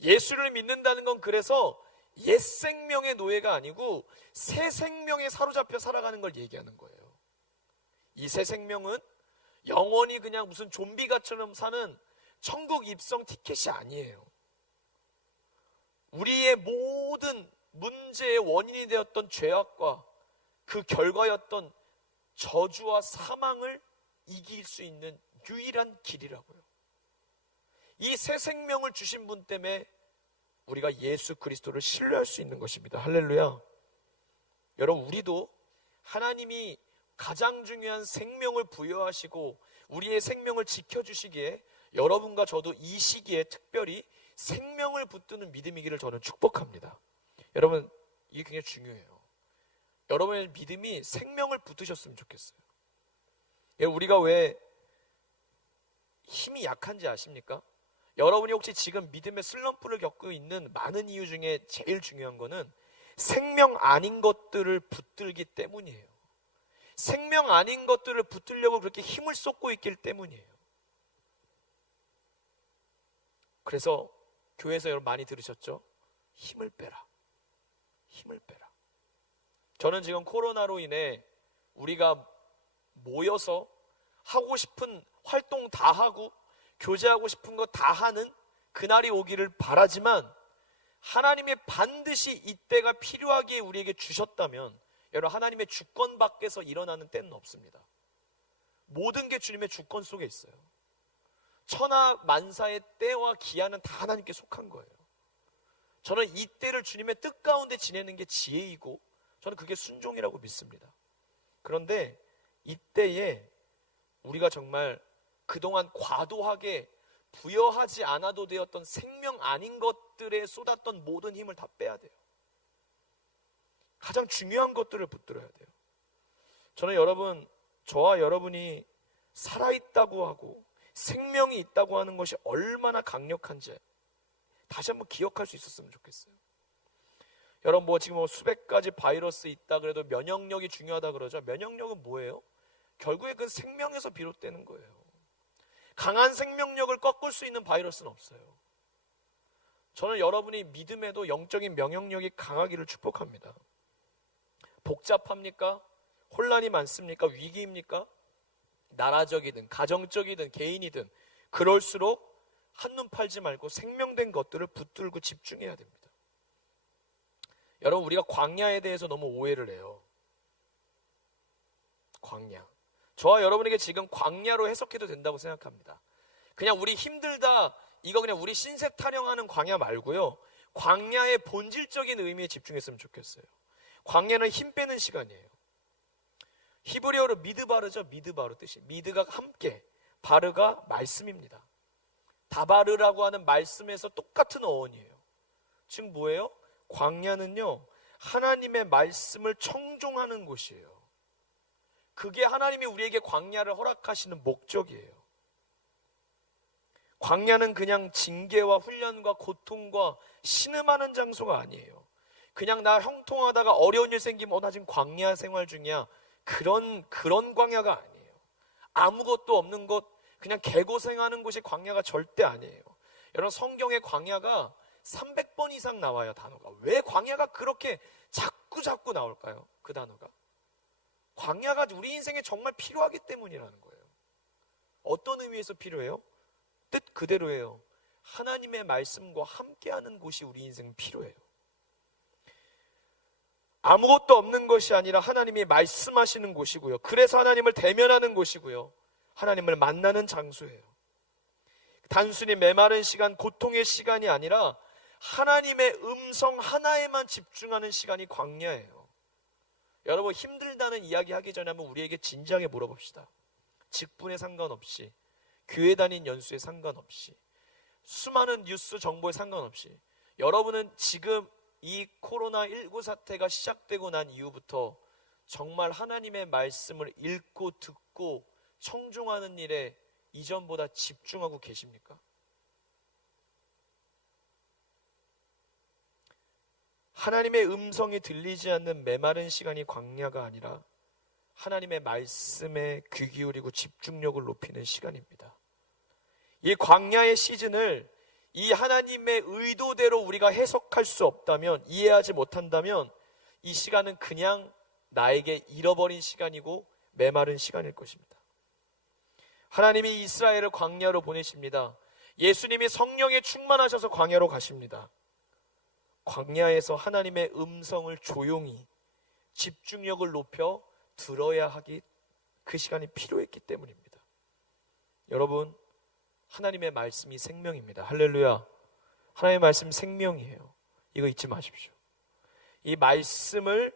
예수를 믿는다는 건 그래서 옛 생명의 노예가 아니고 새 생명에 사로잡혀 살아가는 걸 얘기하는 거예요. 이 새 생명은 영원히 그냥 무슨 좀비가처럼 사는 천국 입성 티켓이 아니에요. 우리의 모든 문제의 원인이 되었던 죄악과 그 결과였던 저주와 사망을 이길 수 있는 유일한 길이라고요. 이 새 생명을 주신 분 때문에 우리가 예수 그리스도를 신뢰할 수 있는 것입니다. 할렐루야. 여러분, 우리도 하나님이 가장 중요한 생명을 부여하시고 우리의 생명을 지켜주시기에 여러분과 저도 이 시기에 특별히 생명을 붙드는 믿음이기를 저는 축복합니다. 여러분, 이게 굉장히 중요해요. 여러분의 믿음이 생명을 붙드셨으면 좋겠어요. 우리가 왜 힘이 약한지 아십니까? 여러분이 혹시 지금 믿음의 슬럼프를 겪고 있는 많은 이유 중에 제일 중요한 거는 생명 아닌 것들을 붙들기 때문이에요. 생명 아닌 것들을 붙들려고 그렇게 힘을 쏟고 있기 때문이에요. 그래서 교회에서 여러분 많이 들으셨죠? 힘을 빼라. 힘을 빼라. 저는 지금 코로나로 인해 우리가 모여서 하고 싶은 활동 다 하고 교제하고 싶은 거 다 하는 그날이 오기를 바라지만, 하나님이 반드시 이때가 필요하기에 우리에게 주셨다면 여러분, 하나님의 주권 밖에서 일어나는 때는 없습니다. 모든 게 주님의 주권 속에 있어요. 천하 만사의 때와 기한은 다 하나님께 속한 거예요. 저는 이 때를 주님의 뜻 가운데 지내는 게 지혜이고 저는 그게 순종이라고 믿습니다. 그런데 이때에 우리가 정말 그동안 과도하게 부여하지 않아도 되었던 생명 아닌 것들에 쏟았던 모든 힘을 다 빼야 돼요. 가장 중요한 것들을 붙들어야 돼요. 저는 여러분, 저와 여러분이 살아있다고 하고 생명이 있다고 하는 것이 얼마나 강력한지 다시 한번 기억할 수 있었으면 좋겠어요. 여러분, 지금 수백 가지 바이러스 있다 그래도 면역력이 중요하다 그러죠. 면역력은 뭐예요? 결국에 그 생명에서 비롯되는 거예요. 강한 생명력을 꺾을 수 있는 바이러스는 없어요. 저는 여러분이 믿음에도 영적인 면역력이 강하기를 축복합니다. 복잡합니까? 혼란이 많습니까? 위기입니까? 나라적이든 가정적이든 개인이든 그럴수록 한눈 팔지 말고 생명된 것들을 붙들고 집중해야 됩니다. 여러분, 우리가 광야에 대해서 너무 오해를 해요. 광야. 저와 여러분에게 지금 광야로 해석해도 된다고 생각합니다. 그냥 우리 힘들다, 이거 그냥 우리 신세 타령하는 광야 말고요, 광야의 본질적인 의미에 집중했으면 좋겠어요. 광야는 힘 빼는 시간이에요. 히브리어로 미드바르죠. 미드바르 뜻이. 미드가 함께, 바르가 말씀입니다. 다바르라고 하는 말씀에서 똑같은 어원이에요. 즉 뭐예요? 광야는요, 하나님의 말씀을 청종하는 곳이에요. 그게 하나님이 우리에게 광야를 허락하시는 목적이에요. 광야는 그냥 징계와 훈련과 고통과 신음하는 장소가 아니에요. 그냥 나 형통하다가 어려운 일 생기면 나 지금 광야 생활 중이야, 그런 광야가 아니에요. 아무것도 없는 곳, 그냥 개고생하는 곳이 광야가 절대 아니에요. 여러분, 성경의 광야가 300번 이상 나와요, 단어가. 왜 광야가 그렇게 자꾸 나올까요? 그 단어가. 광야가 우리 인생에 정말 필요하기 때문이라는 거예요. 어떤 의미에서 필요해요? 뜻 그대로예요. 하나님의 말씀과 함께하는 곳이 우리 인생은 필요해요. 아무것도 없는 것이 아니라 하나님이 말씀하시는 곳이고요. 그래서 하나님을 대면하는 곳이고요. 하나님을 만나는 장소예요. 단순히 메마른 시간, 고통의 시간이 아니라 하나님의 음성 하나에만 집중하는 시간이 광야예요. 여러분, 힘들다는 이야기 하기 전에 한번 우리에게 진지하게 물어봅시다. 직분에 상관없이, 교회 다닌 연수에 상관없이, 수많은 뉴스 정보에 상관없이, 여러분은 지금 이 코로나19 사태가 시작되고 난 이후부터 정말 하나님의 말씀을 읽고 듣고 청종하는 일에 이전보다 집중하고 계십니까? 하나님의 음성이 들리지 않는 메마른 시간이 광야가 아니라 하나님의 말씀에 귀 기울이고 집중력을 높이는 시간입니다. 이 광야의 시즌을 이 하나님의 의도대로 우리가 해석할 수 없다면, 이해하지 못한다면 이 시간은 그냥 나에게 잃어버린 시간이고 메마른 시간일 것입니다. 하나님이 이스라엘을 광야로 보내십니다. 예수님이 성령에 충만하셔서 광야로 가십니다. 광야에서 하나님의 음성을 조용히 집중력을 높여 들어야 하기, 그 시간이 필요했기 때문입니다. 여러분, 하나님의 말씀이 생명입니다. 할렐루야. 하나님의 말씀 생명이에요. 이거 잊지 마십시오. 이 말씀의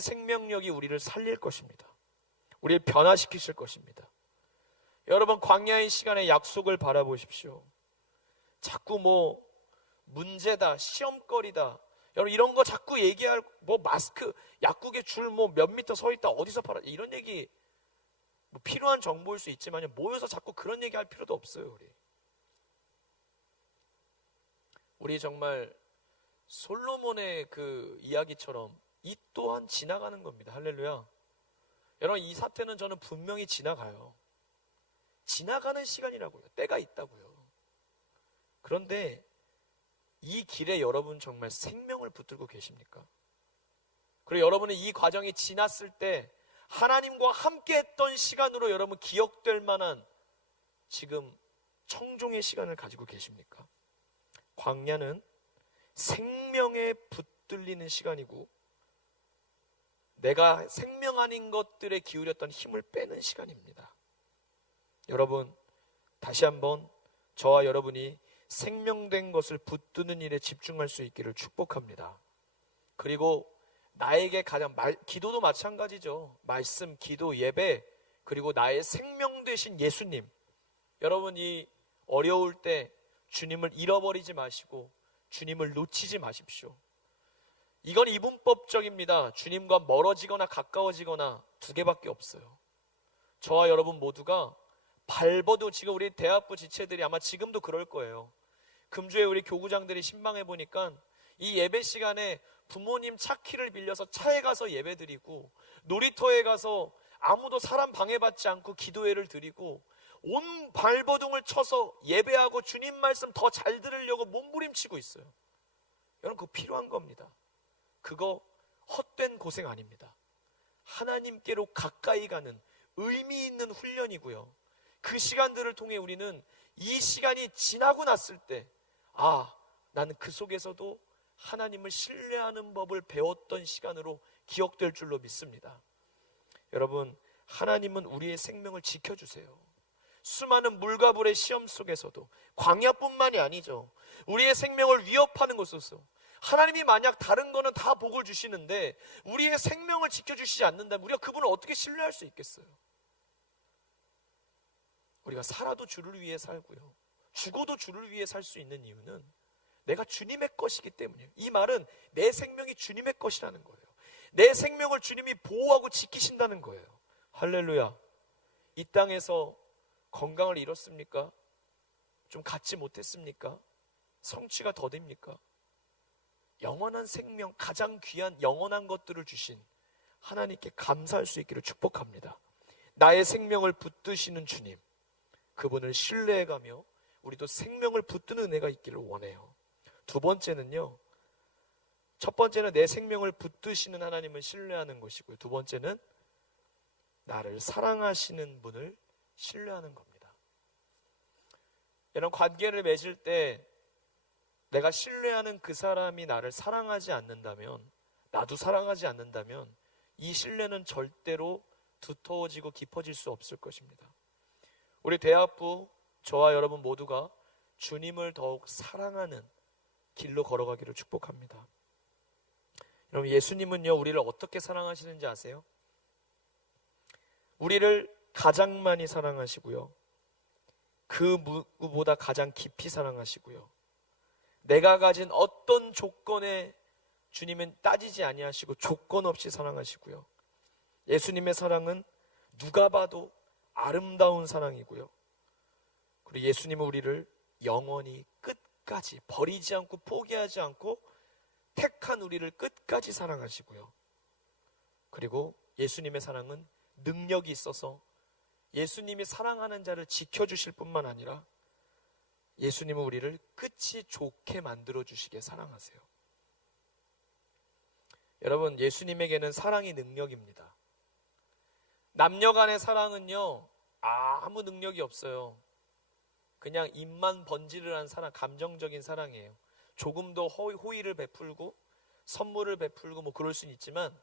생명력이 우리를 살릴 것입니다. 우리를 변화시키실 것입니다. 여러분, 광야의 시간에 약속을 바라보십시오. 자꾸 문제다, 시험거리다, 여러분 이런 거 자꾸 얘기할, 마스크, 약국에 줄 몇 미터 서 있다, 어디서 팔아, 이런 얘기 필요한 정보일 수 있지만 모여서 자꾸 그런 얘기 할 필요도 없어요. 우리 정말 솔로몬의 그 이야기처럼 이 또한 지나가는 겁니다. 할렐루야. 여러분, 이 사태는 저는 분명히 지나가요. 지나가는 시간이라고요. 때가 있다고요. 그런데 이 길에 여러분 정말 생명을 붙들고 계십니까? 그리고 여러분은 이 과정이 지났을 때 하나님과 함께 했던 시간으로 여러분 기억될 만한 지금 청종의 시간을 가지고 계십니까? 광야는 생명에 붙들리는 시간이고 내가 생명 아닌 것들에 기울였던 힘을 빼는 시간입니다. 여러분, 다시 한번 저와 여러분이 생명된 것을 붙드는 일에 집중할 수 있기를 축복합니다. 그리고 나에게 가장 기도도 마찬가지죠. 말씀, 기도, 예배, 그리고 나의 생명 되신 예수님. 여러분이 어려울 때 주님을 잃어버리지 마시고 주님을 놓치지 마십시오. 이건 이분법적입니다. 주님과 멀어지거나 가까워지거나 두 개밖에 없어요. 저와 여러분 모두가 발버둥, 지금 우리 대학부 지체들이 아마 지금도 그럴 거예요. 금주에 우리 교구장들이 신방해 보니까 이 예배 시간에 부모님 차 키를 빌려서 차에 가서 예배 드리고, 놀이터에 가서 아무도 사람 방해받지 않고 기도회를 드리고, 온 발버둥을 쳐서 예배하고 주님 말씀 더 잘 들으려고 몸부림치고 있어요. 여러분, 그거 필요한 겁니다. 그거 헛된 고생 아닙니다. 하나님께로 가까이 가는 의미 있는 훈련이고요. 그 시간들을 통해 우리는 이 시간이 지나고 났을 때, 나는 그 속에서도 하나님을 신뢰하는 법을 배웠던 시간으로 기억될 줄로 믿습니다. 여러분, 하나님은 우리의 생명을 지켜주세요. 수많은 물과 불의 시험 속에서도, 광야뿐만이 아니죠, 우리의 생명을 위협하는 곳에서 하나님이 만약 다른 거는 다 복을 주시는데 우리의 생명을 지켜주시지 않는다면 우리가 그분을 어떻게 신뢰할 수 있겠어요? 우리가 살아도 주를 위해 살고요, 죽어도 주를 위해 살 수 있는 이유는 내가 주님의 것이기 때문이에요. 이 말은 내 생명이 주님의 것이라는 거예요. 내 생명을 주님이 보호하고 지키신다는 거예요. 할렐루야. 이 땅에서 건강을 잃었습니까? 좀 갖지 못했습니까? 성취가 더딥니까? 영원한 생명, 가장 귀한 영원한 것들을 주신 하나님께 감사할 수 있기를 축복합니다. 나의 생명을 붙드시는 주님, 그분을 신뢰해가며 우리도 생명을 붙드는 은혜가 있기를 원해요. 두 번째는요, 첫 번째는 내 생명을 붙드시는 하나님을 신뢰하는 것이고요, 두 번째는 나를 사랑하시는 분을 신뢰하는 겁니다. 이런 관계를 맺을 때 내가 신뢰하는 그 사람이 나를 사랑하지 않는다면, 나도 사랑하지 않는다면 이 신뢰는 절대로 두터워지고 깊어질 수 없을 것입니다. 우리 대학부, 저와 여러분 모두가 주님을 더욱 사랑하는 길로 걸어가기를 축복합니다. 여러분, 예수님은요, 우리를 어떻게 사랑하시는지 아세요? 우리를 가장 많이 사랑하시고요, 그 누구보다 가장 깊이 사랑하시고요, 내가 가진 어떤 조건에 주님은 따지지 아니하시고 조건 없이 사랑하시고요, 예수님의 사랑은 누가 봐도 아름다운 사랑이고요, 그리고 예수님은 우리를 영원히 끝까지 버리지 않고 포기하지 않고 택한 우리를 끝까지 사랑하시고요, 그리고 예수님의 사랑은 능력이 있어서 예수님이 사랑하는 자를 지켜주실 뿐만 아니라 예수님은 우리를 끝이 좋게 만들어주시게 사랑하세요. 여러분, 예수님에게는 사랑이 능력입니다. 남녀 간의 사랑은요, 아무 능력이 없어요. 그냥 입만 번지르르한 사랑, 감정적인 사랑이에요. 조금 더 호의를 베풀고 선물을 베풀고 뭐 그럴 수는 있지만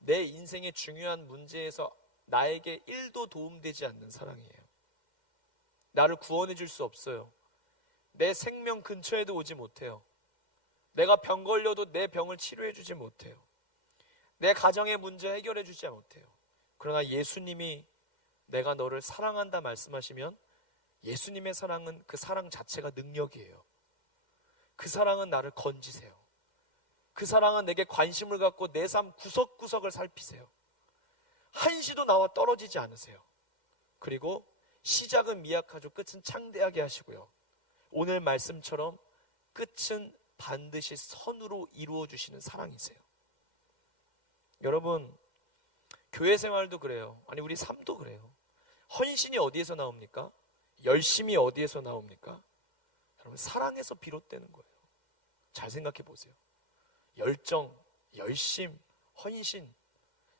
내 인생의 중요한 문제에서 나에게 1도 도움되지 않는 사랑이에요. 나를 구원해 줄 수 없어요. 내 생명 근처에도 오지 못해요. 내가 병 걸려도 내 병을 치료해 주지 못해요. 내 가정의 문제 해결해 주지 못해요. 그러나 예수님이 내가 너를 사랑한다 말씀하시면 예수님의 사랑은 그 사랑 자체가 능력이에요. 그 사랑은 나를 건지세요. 그 사랑은 내게 관심을 갖고 내 삶 구석구석을 살피세요. 한시도 나와 떨어지지 않으세요. 그리고 시작은 미약하죠, 끝은 창대하게 하시고요, 오늘 말씀처럼 끝은 반드시 선으로 이루어 주시는 사랑이세요. 여러분, 교회 생활도 그래요. 아니, 우리 삶도 그래요. 헌신이 어디에서 나옵니까? 열심이 어디에서 나옵니까? 여러분, 사랑에서 비롯되는 거예요. 잘 생각해 보세요. 열정, 열심, 헌신,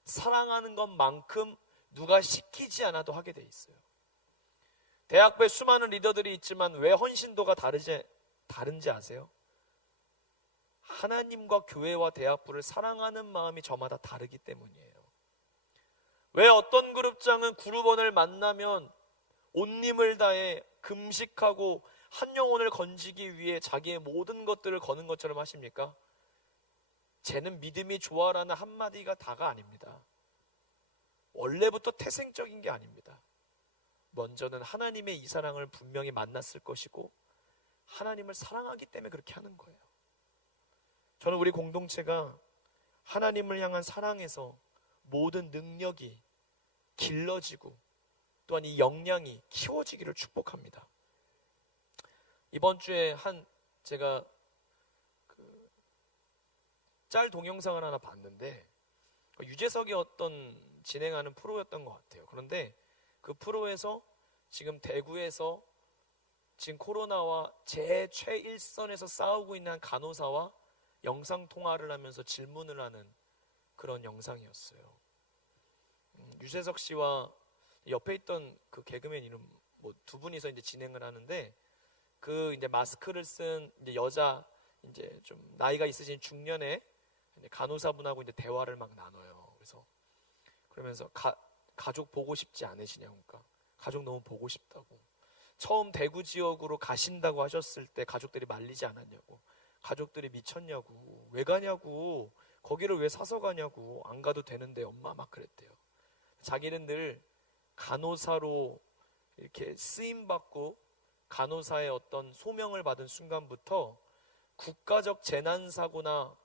사랑하는 것만큼 누가 시키지 않아도 하게 돼 있어요. 대학부에 수많은 리더들이 있지만 왜 헌신도가 다른지 아세요? 하나님과 교회와 대학부를 사랑하는 마음이 저마다 다르기 때문이에요. 왜 어떤 그룹장은 그룹원을 만나면 온 힘을 다해 금식하고 한 영혼을 건지기 위해 자기의 모든 것들을 거는 것처럼 하십니까? 쟤는 믿음이 좋아라는 한마디가 다가 아닙니다. 원래부터 태생적인 게 아닙니다. 먼저는 하나님의 이 사랑을 분명히 만났을 것이고 하나님을 사랑하기 때문에 그렇게 하는 거예요. 저는 우리 공동체가 하나님을 향한 사랑에서 모든 능력이 길러지고 또한 이 역량이 키워지기를 축복합니다. 이번 주에 제가 짤 동영상을 하나 봤는데 유재석이 어떤 진행하는 프로였던 것 같아요. 그런데 그 프로에서 지금 대구에서 지금 코로나와 최일선에서 싸우고 있는 한 간호사와 영상통화를 하면서 질문을 하는 그런 영상이었어요. 유재석 씨와 옆에 있던 그 개그맨 이름 두 분이서 이제 진행을 하는데 그 이제 마스크를 쓴 이제 여자 이제 좀 나이가 있으신 중년의 간호사분하고 이제 대화를 막 나눠요. 그러면서 가족 보고 싶지 않으시냐고. 그러니까 가족 너무 보고 싶다고. 처음 대구 지역으로 가신다고 하셨을 때 가족들이 말리지 않았냐고. 가족들이 미쳤냐고. 왜 가냐고. 거기를 왜 사서 가냐고. 안 가도 되는데 엄마 막 그랬대요. 자기는 늘 간호사로 이렇게 쓰임받고 간호사의 어떤 소명을 받은 순간부터 국가적 재난사고나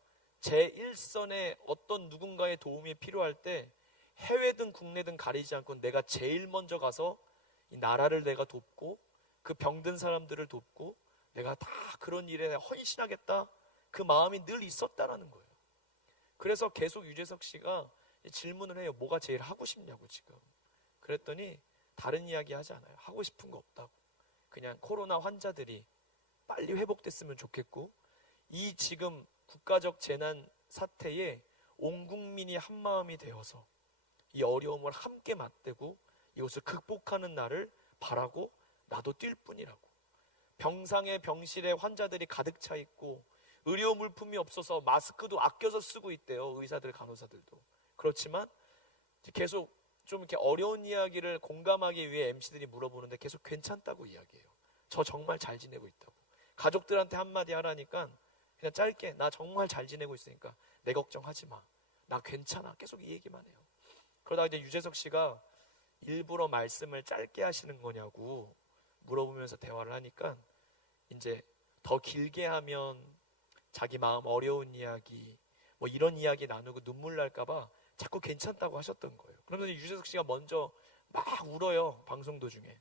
제1선의 어떤 누군가의 도움이 필요할 때 해외든 국내든 가리지 않고 내가 제일 먼저 가서 이 나라를 내가 돕고 그 병든 사람들을 돕고 내가 다 그런 일에 헌신하겠다, 그 마음이 늘 있었다라는 거예요. 그래서 계속 유재석 씨가 질문을 해요. 뭐가 제일 하고 싶냐고 지금. 그랬더니 다른 이야기 하지 않아요. 하고 싶은 거 없다고. 그냥 코로나 환자들이 빨리 회복됐으면 좋겠고 이 지금 국가적 재난 사태에 온 국민이 한 마음이 되어서 이 어려움을 함께 맞대고 이것을 극복하는 날을 바라고 나도 뛸 뿐이라고. 병상에 병실에 환자들이 가득 차 있고 의료 물품이 없어서 마스크도 아껴서 쓰고 있대요. 의사들 간호사들도. 그렇지만 계속 좀 이렇게 어려운 이야기를 공감하기 위해 MC들이 물어보는데 계속 괜찮다고 이야기해요. 저 정말 잘 지내고 있다고. 가족들한테 한마디 하라니까 그냥 짧게 나 정말 잘 지내고 있으니까 내 걱정하지 마. 나 괜찮아. 계속 이 얘기만 해요. 그러다가 이제 유재석 씨가 일부러 말씀을 짧게 하시는 거냐고 물어보면서 대화를 하니까 이제 더 길게 하면 자기 마음 어려운 이야기 뭐 이런 이야기 나누고 눈물 날까봐 자꾸 괜찮다고 하셨던 거예요. 그러면서 유재석 씨가 먼저 막 울어요. 방송 도중에.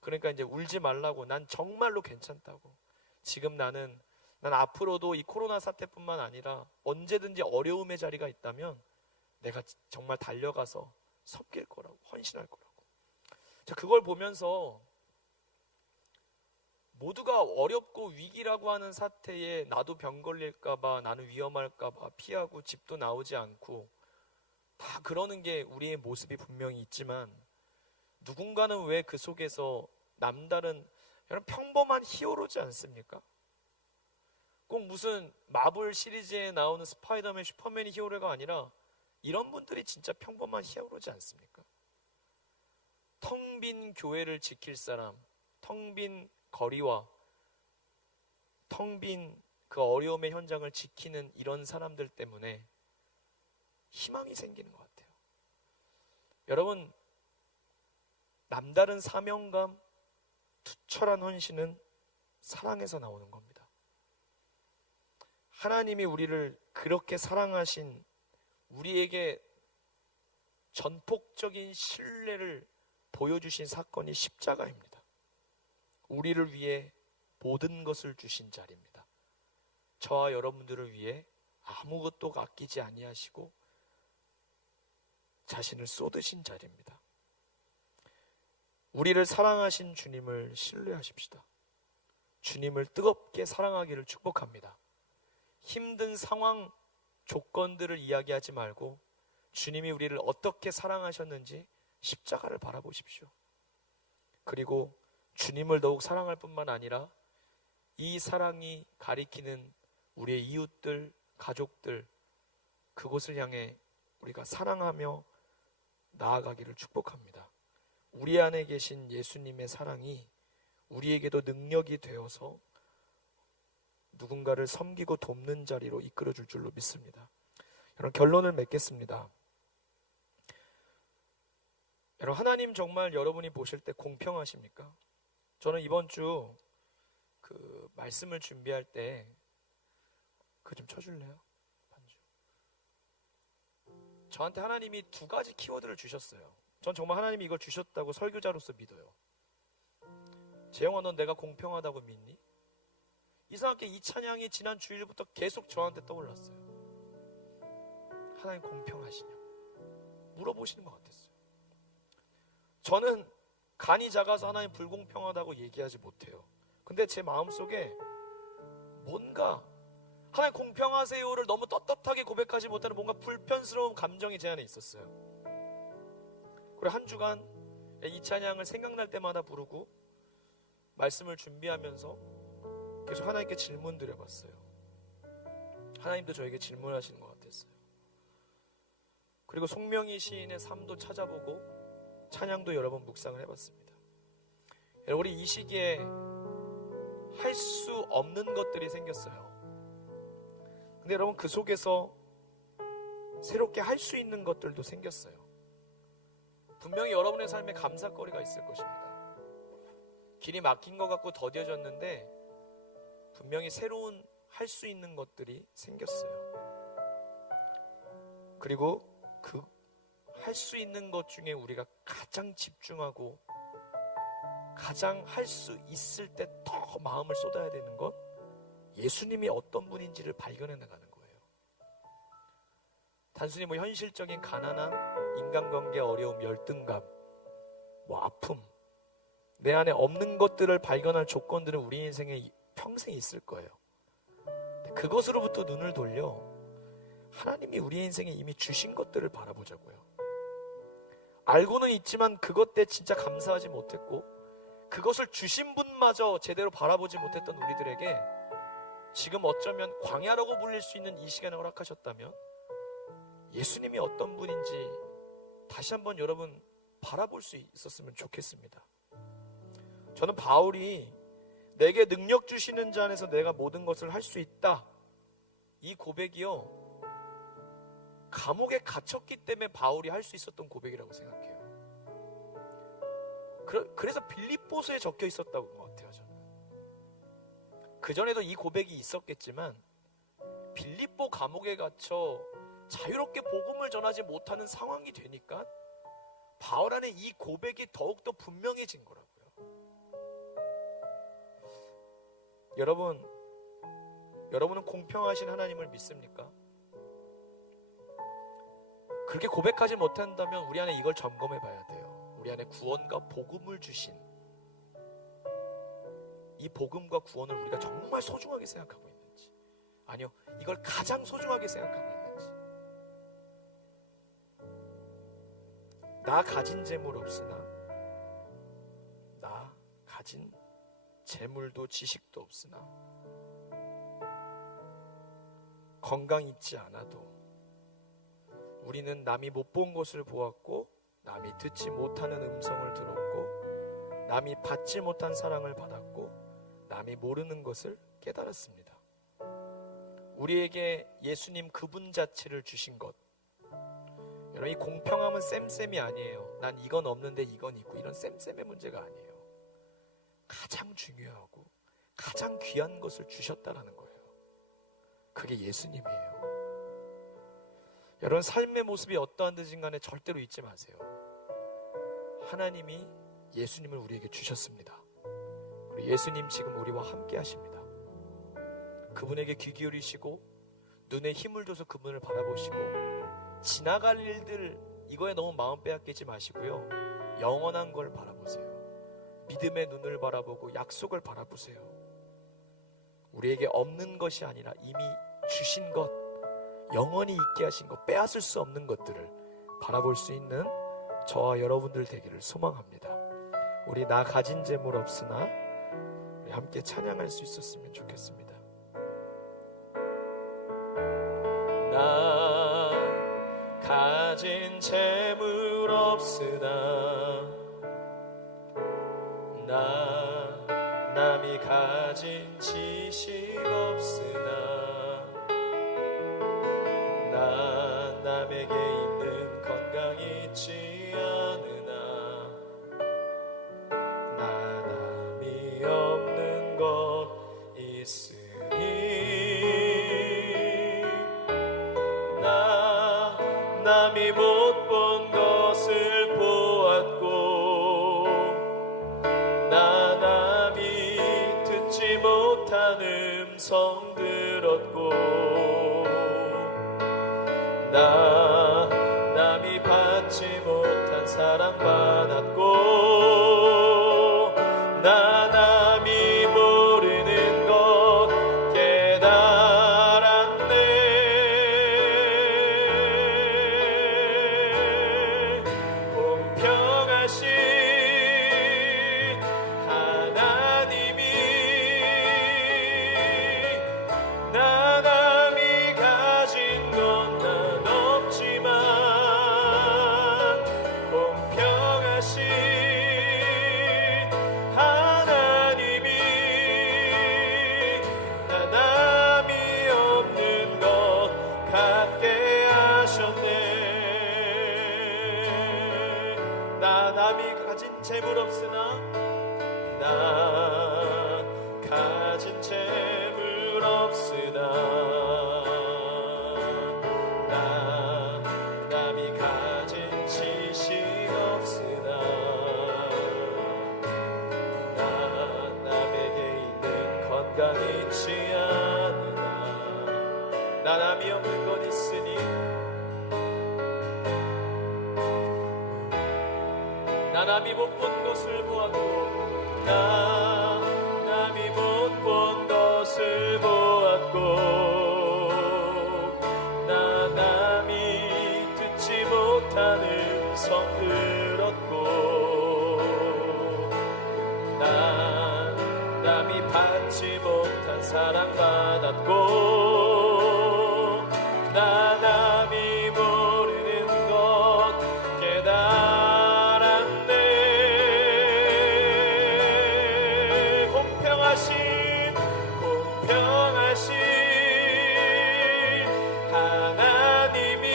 그러니까 이제 울지 말라고. 난 정말로 괜찮다고. 지금 난 앞으로도 이 코로나 사태뿐만 아니라 언제든지 어려움의 자리가 있다면 내가 정말 달려가서 섬길 거라고, 헌신할 거라고. 자, 그걸 보면서 모두가 어렵고 위기라고 하는 사태에 나도 병 걸릴까봐, 나는 위험할까봐 피하고 집도 나오지 않고 다 그러는 게 우리의 모습이 분명히 있지만 누군가는 왜 그 속에서 남다른 여러분 평범한 히어로지 않습니까? 꼭 무슨 마블 시리즈에 나오는 스파이더맨, 슈퍼맨이 히어로가 아니라 이런 분들이 진짜 평범한 히어로지 않습니까? 텅 빈 교회를 지킬 사람, 텅 빈 거리와 텅 빈 그 어려움의 현장을 지키는 이런 사람들 때문에 희망이 생기는 것 같아요. 여러분, 남다른 사명감, 투철한 헌신은 사랑에서 나오는 겁니다. 하나님이 우리를 그렇게 사랑하신 우리에게 전폭적인 신뢰를 보여주신 사건이 십자가입니다. 우리를 위해 모든 것을 주신 자리입니다. 저와 여러분들을 위해 아무것도 아끼지 아니하시고 자신을 쏟으신 자리입니다. 우리를 사랑하신 주님을 신뢰하십시다. 주님을 뜨겁게 사랑하기를 축복합니다. 힘든 상황, 조건들을 이야기하지 말고 주님이 우리를 어떻게 사랑하셨는지 십자가를 바라보십시오. 그리고 주님을 더욱 사랑할 뿐만 아니라 이 사랑이 가리키는 우리의 이웃들, 가족들, 그곳을 향해 우리가 사랑하며 나아가기를 축복합니다. 우리 안에 계신 예수님의 사랑이 우리에게도 능력이 되어서 누군가를 섬기고 돕는 자리로 이끌어 줄 줄로 믿습니다. 여러분, 결론을 맺겠습니다. 여러분, 하나님 정말 여러분이 보실 때 공평하십니까? 저는 이번 주 그 말씀을 준비할 때 그거 좀 쳐줄래요? 반주. 저한테 하나님이 두 가지 키워드를 주셨어요. 전 정말 하나님이 이걸 주셨다고 설교자로서 믿어요. 재영아, 넌 내가 공평하다고 믿니? 이상하게 이 찬양이 지난 주일부터 계속 저한테 떠올랐어요. 하나님 공평하시냐? 물어보시는 것 같았어요. 저는 간이 작아서 하나님 불공평하다고 얘기하지 못해요. 근데 제 마음속에 뭔가 하나님 공평하세요를 너무 떳떳하게 고백하지 못하는 뭔가 불편스러운 감정이 제 안에 있었어요. 그리고 한 주간 이 찬양을 생각날 때마다 부르고 말씀을 준비하면서 계속 하나님께 질문 드려봤어요. 하나님도 저에게 질문하시는 것 같았어요. 그리고 송명희 시인의 삶도 찾아보고 찬양도 여러 번 묵상을 해봤습니다. 우리 이 시기에 할 수 없는 것들이 생겼어요. 근데 여러분, 그 속에서 새롭게 할 수 있는 것들도 생겼어요. 분명히 여러분의 삶에 감사거리가 있을 것입니다. 길이 막힌 것 같고 더뎌졌는데 분명히 새로운 할 수 있는 것들이 생겼어요. 그리고 그 할 수 있는 것 중에 우리가 가장 집중하고 가장 할 수 있을 때 더 마음을 쏟아야 되는 건 예수님이 어떤 분인지를 발견해 나가는 거예요. 단순히 현실적인 가난함, 인간관계 어려움, 열등감, 아픔, 내 안에 없는 것들을 발견할 조건들은 우리 인생에 평생 있을 거예요. 그것으로부터 눈을 돌려 하나님이 우리 인생에 이미 주신 것들을 바라보자고요. 알고는 있지만 그것 때 진짜 감사하지 못했고 그것을 주신 분마저 제대로 바라보지 못했던 우리들에게 지금 어쩌면 광야라고 불릴 수 있는 이 시간을 허락하셨다면 예수님이 어떤 분인지 다시 한번 여러분 바라볼 수 있었으면 좋겠습니다. 저는 바울이 내게 능력 주시는 자 안에서 내가 모든 것을 할 수 있다, 이 고백이요, 감옥에 갇혔기 때문에 바울이 할 수 있었던 고백이라고 생각해요. 그래서 빌립보서에 적혀 있었다고 것 같아요. 저는 그전에도 이 고백이 있었겠지만 빌립보 감옥에 갇혀 자유롭게 복음을 전하지 못하는 상황이 되니까 바울 안에 이 고백이 더욱더 분명해진 거라고요. 여러분은 공평하신 하나님을 믿습니까? 그렇게 고백하지 못한다면 우리 안에 이걸 점검해 봐야 돼요. 우리 안에 구원과 복음을 주신 이 복음과 구원을 우리가 정말 소중하게 생각하고 있는지, 아니요, 이걸 가장 소중하게 생각하고 있는지. 나 가진 재물 없으나, 나 가진 재물도 지식도 없으나, 건강 있지 않아도 우리는 남이 못 본 것을 보았고 남이 듣지 못하는 음성을 들었고 남이 받지 못한 사랑을 받았고 남이 모르는 것을 깨달았습니다. 우리에게 예수님 그분 자체를 주신 것, 여러분, 이 공평함은 쌤쌤이 아니에요. 난 이건 없는데 이건 있고 이런 쌤쌤의 문제가 아니에요. 가장 중요하고 가장 귀한 것을 주셨다라는 거예요. 그게 예수님이에요. 여러분, 삶의 모습이 어떠한 듯인 간에 절대로 잊지 마세요. 하나님이 예수님을 우리에게 주셨습니다. 그리고 예수님 지금 우리와 함께 하십니다. 그분에게 귀 기울이시고 눈에 힘을 줘서 그분을 바라보시고, 지나갈 일들 이거에 너무 마음 빼앗기지 마시고요, 영원한 걸 바라보세요. 믿음의 눈을 바라보고 약속을 바라보세요. 우리에게 없는 것이 아니라 이미 주신 것, 영원히 있게 하신 것, 빼앗을 수 없는 것들을 바라볼 수 있는 저와 여러분들 되기를 소망합니다. 우리 나 가진 재물 없으나 우리 함께 찬양할 수 있었으면 좋겠습니다. 나 가진 재물 없으나 나 남이 가진 지식 없으나 나 남에게 있는 건강 있지 않으나 나 남이 없는 것 있으니 나 남이 못 본 것을 보았고 나 남이 듣지 못한 음성 들었고 나 남이 받지 못한 사랑 받았고 나 남이 모르는 것 깨달았네. 공평하신 하나님이 나 남이 가진 건 난 없지만 공평하신 하나님이 나 남이 없는 것 갖게 하셨네. 나 남이 가진 재물 없으나 나 가진 재물 없으나 나 남이 가진 지식 없으나 나 남에게 있는 건강 있지 않으나 나 남이 없는 것 있으니 나 남이 못 본 것을 보았고 나 남이 못 본 것을 보았고 나 남이 듣지 못한 음성 들었고 나 남이 받지 못한 사랑 받았고 나 남이 모르는 것 깨달았네. 공평하신 하나님이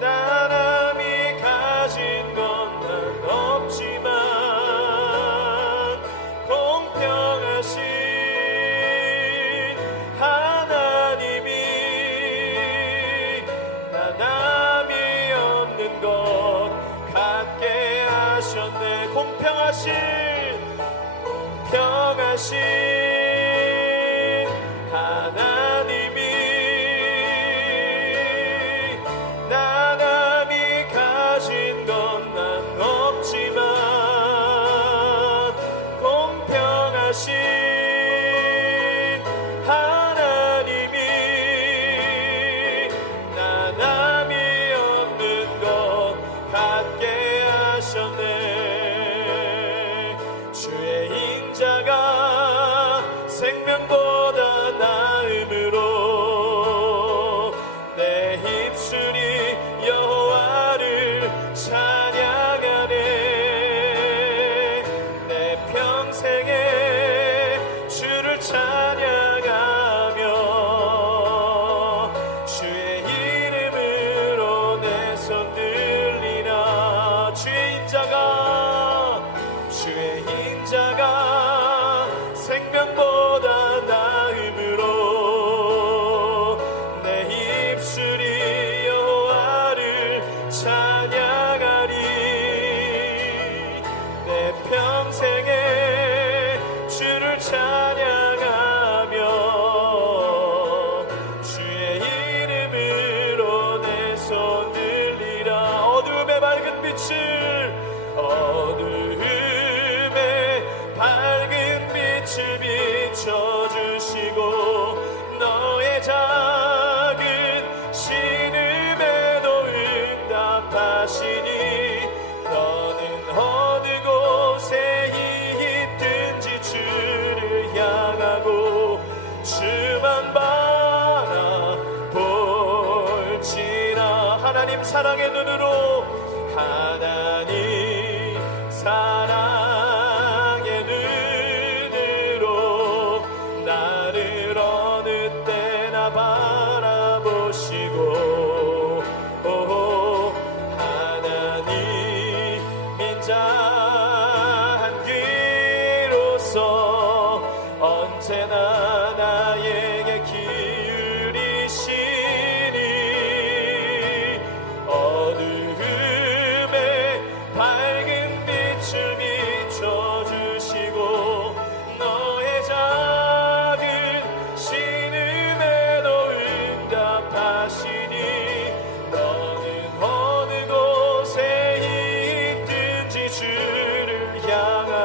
나 남이 가진 건 난 없지만 공평하신 하나님이 나 남이 없는 것 갖게 하셨네. 공평하신 하나님이 나 남이 가진 건 난 없지만 공평하신 하나님이 나 남이 없는 것 갖게 하셨네. 주의 인자가 생명보다 나음으로 내 입술이 여호와를 찬양하네. 내 평생에 주를 찬양하며 주의 이름으로 내 손 들리라. 주의 인자가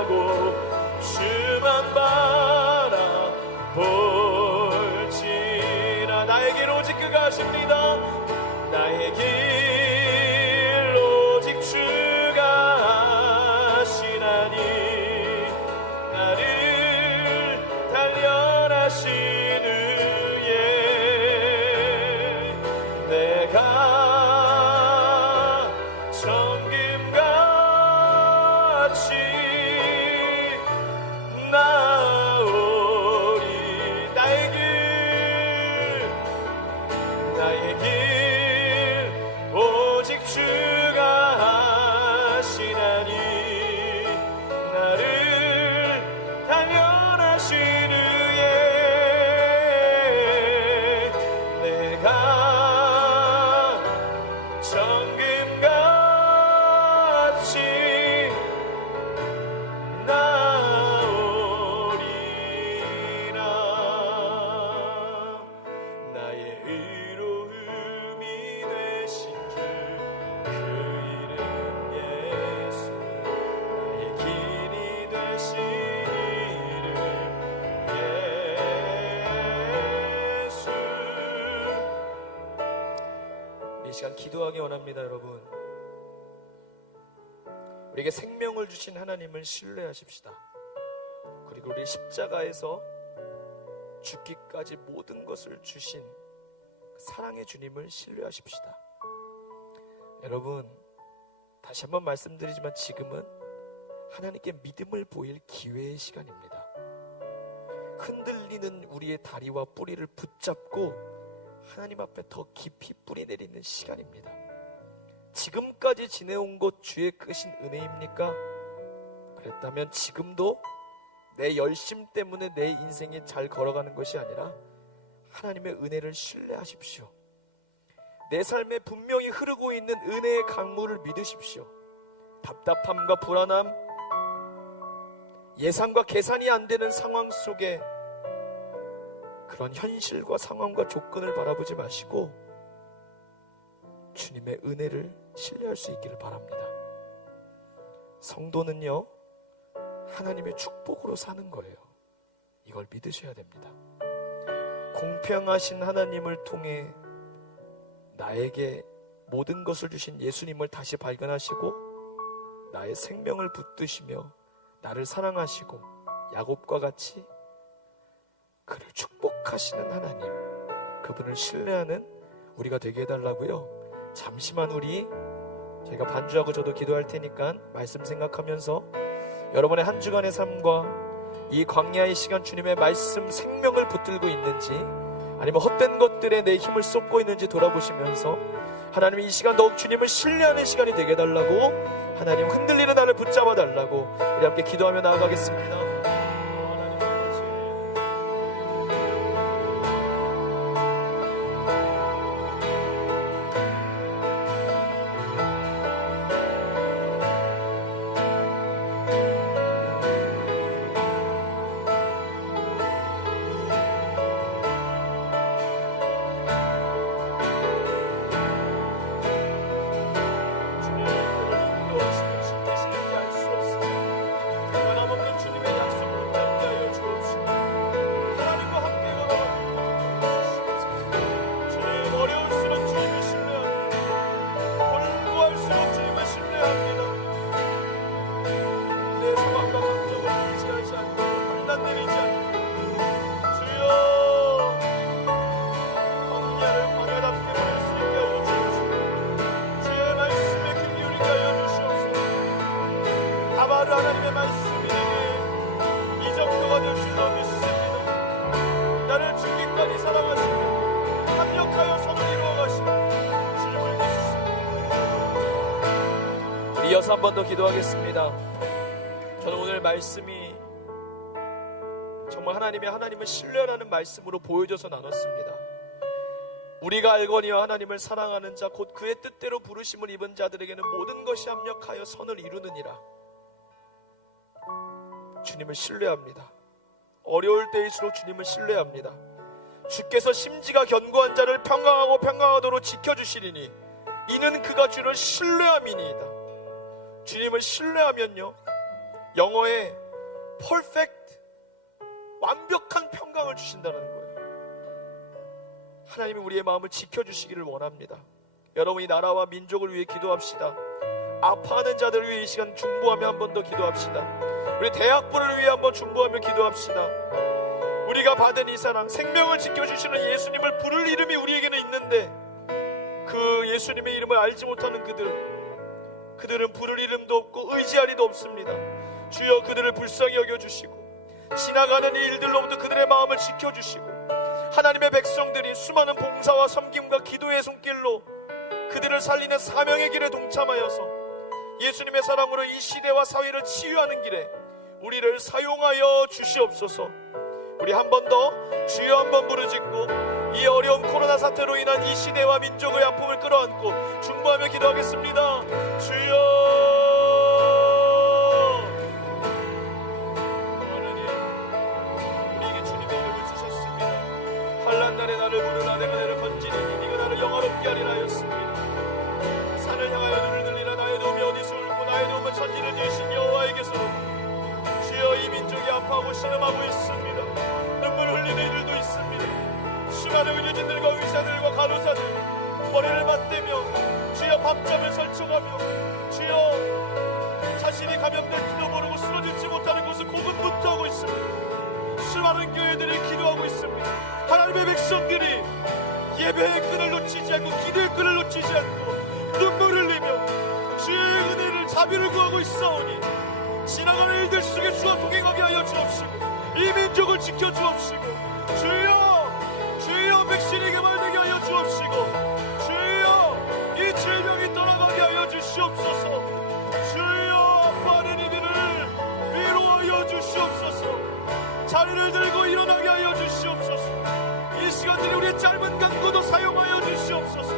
신뢰하고 주만 바라볼지라. 나의 길 오직 그가 하십니다. 나의 길 오직 주가 하시나니 나를 단련하신 후에 내가 정금같이 나오리. 나의 길 오직 주가 하시나니 나를 단련하신 후에 내가 정금같이 나오리라. 나의 의로움이 되신 주 그 이름 예수. 나의 길이 되신 이름 예수. 우리 이 시간 기도하기 원합니다. 여러분, 우리에게 생명을 주신 하나님을 신뢰하십시다. 그리고 우리 십자가에서 죽기까지 모든 것을 주신 사랑의 주님을 신뢰하십시다. 여러분, 다시 한번 말씀드리지만 지금은 하나님께 믿음을 보일 기회의 시간입니다. 흔들리는 우리의 다리와 뿌리를 붙잡고 하나님 앞에 더 깊이 뿌리 내리는 시간입니다. 지금까지 지내온 것 주의 크신 은혜입니까? 그랬다면 지금도 내 열심 때문에 내 인생이 잘 걸어가는 것이 아니라 하나님의 은혜를 신뢰하십시오. 내 삶에 분명히 흐르고 있는 은혜의 강물을 믿으십시오. 답답함과 불안함, 예상과 계산이 안 되는 상황 속에 그런 현실과 상황과 조건을 바라보지 마시고 주님의 은혜를 신뢰할 수 있기를 바랍니다. 성도는요, 하나님의 축복으로 사는 거예요. 이걸 믿으셔야 됩니다. 공평하신 하나님을 통해 나에게 모든 것을 주신 예수님을 다시 발견하시고 나의 생명을 붙드시며 나를 사랑하시고 야곱과 같이 그를 축복하시는 하나님, 그분을 신뢰하는 우리가 되게 해달라고요. 잠시만 저희가 반주하고 저도 기도할 테니까 말씀 생각하면서 여러분의 한 주간의 삶과 이 광야의 시간 주님의 말씀 생명을 붙들고 있는지 아니면 헛된 것들에 내 힘을 쏟고 있는지 돌아보시면서 하나님이 이 시간 더욱 주님을 신뢰하는 시간이 되게 해달라고, 하나님 흔들리는 나를 붙잡아 달라고 우리 함께 기도하며 나아가겠습니다. 하나님의 말씀이 이 정도가 될 줄로 믿습니다. 나를 죽기까지 사랑하시고 합력하여 선을 이루어 가시는 주님을 믿습니다. 우리 이어서 한 번 더 기도하겠습니다. 저는 오늘 말씀이 정말 하나님을 신뢰하는 말씀으로 보여줘서 나눴습니다. 우리가 알거니와 하나님을 사랑하는 자 곧 그의 뜻대로 부르심을 입은 자들에게는 모든 것이 합력하여 선을 이루느니라. 주님을 신뢰합니다. 어려울 때일수록 주님을 신뢰합니다. 주께서 심지가 견고한 자를 평강하고 평강하도록 지켜주시리니 이는 그가 주를 신뢰함이니이다. 주님을 신뢰하면요, 영어에 perfect, 완벽한 평강을 주신다는 거예요. 하나님이 우리의 마음을 지켜주시기를 원합니다. 여러분, 이 나라와 민족을 위해 기도합시다. 아파하는 자들을 위해 이 시간 중보하며 한 번 더 기도합시다. 우리 대학부를 위해 한번 중보하며 기도합시다. 우리가 받은 이 사랑, 생명을 지켜주시는 예수님을 부를 이름이 우리에게는 있는데 그 예수님의 이름을 알지 못하는 그들은 부를 이름도 없고 의지할 이도 없습니다. 주여, 그들을 불쌍히 여겨주시고 지나가는 이 일들로부터 그들의 마음을 지켜주시고 하나님의 백성들이 수많은 봉사와 섬김과 기도의 손길로 그들을 살리는 사명의 길에 동참하여서 예수님의 사랑으로 이 시대와 사회를 치유하는 길에 우리를 사용하여 주시옵소서. 우리 한 번 더 주여 한번 부르짖고 이 어려운 코로나 사태로 인한 이 시대와 민족의 아픔을 끌어안고 중보하며 기도하겠습니다. 주여, 하나님, 우리에게 주님의 얼굴 주셨습니다. 환난 날에 나를 부르라. 내가 너를 건지니 네가 나를 영화롭게 하리라 하였습니다. 산을 향하여 눈을 들리라. 나의 도움이 어디서 올고 나의 도움은 천지를 지으신 여호와에게서 오고. 주여, 이 민족이 아파하고 신음하고 있습니다. 눈물 흘리는 이들도 있습니다. 수많은 의료진들과 의사들과 간호사들 머리를 맞대며 주여 밤잠을 설쳐가며 주여 자신이 감염될지도 모르고 쓰러질지 못하는 것을 고군분투하고 있습니다. 수많은 교회들이 기도하고 있습니다. 하나님의 백성들이 예배의 끈을 놓치지 않고 기도의 끈을 놓치지 않고 눈물을 흘리며 주의 은혜를 자비를 구하고 있사오니 지나가는 일들 속에 주와 동행하게 하여 주옵시고 이 민족을 지켜주옵시고 주여 백신이 개발되게 하여 주옵시고 주여 이 질병이 떠나가게 하여 주시옵소서. 주여 아파하는 이들을 위로하여 주시옵소서. 자리를 들고 일어나게 하여 주시옵소서. 이 시간들이 우리의 짧은 간구도 사용하여 주시옵소서.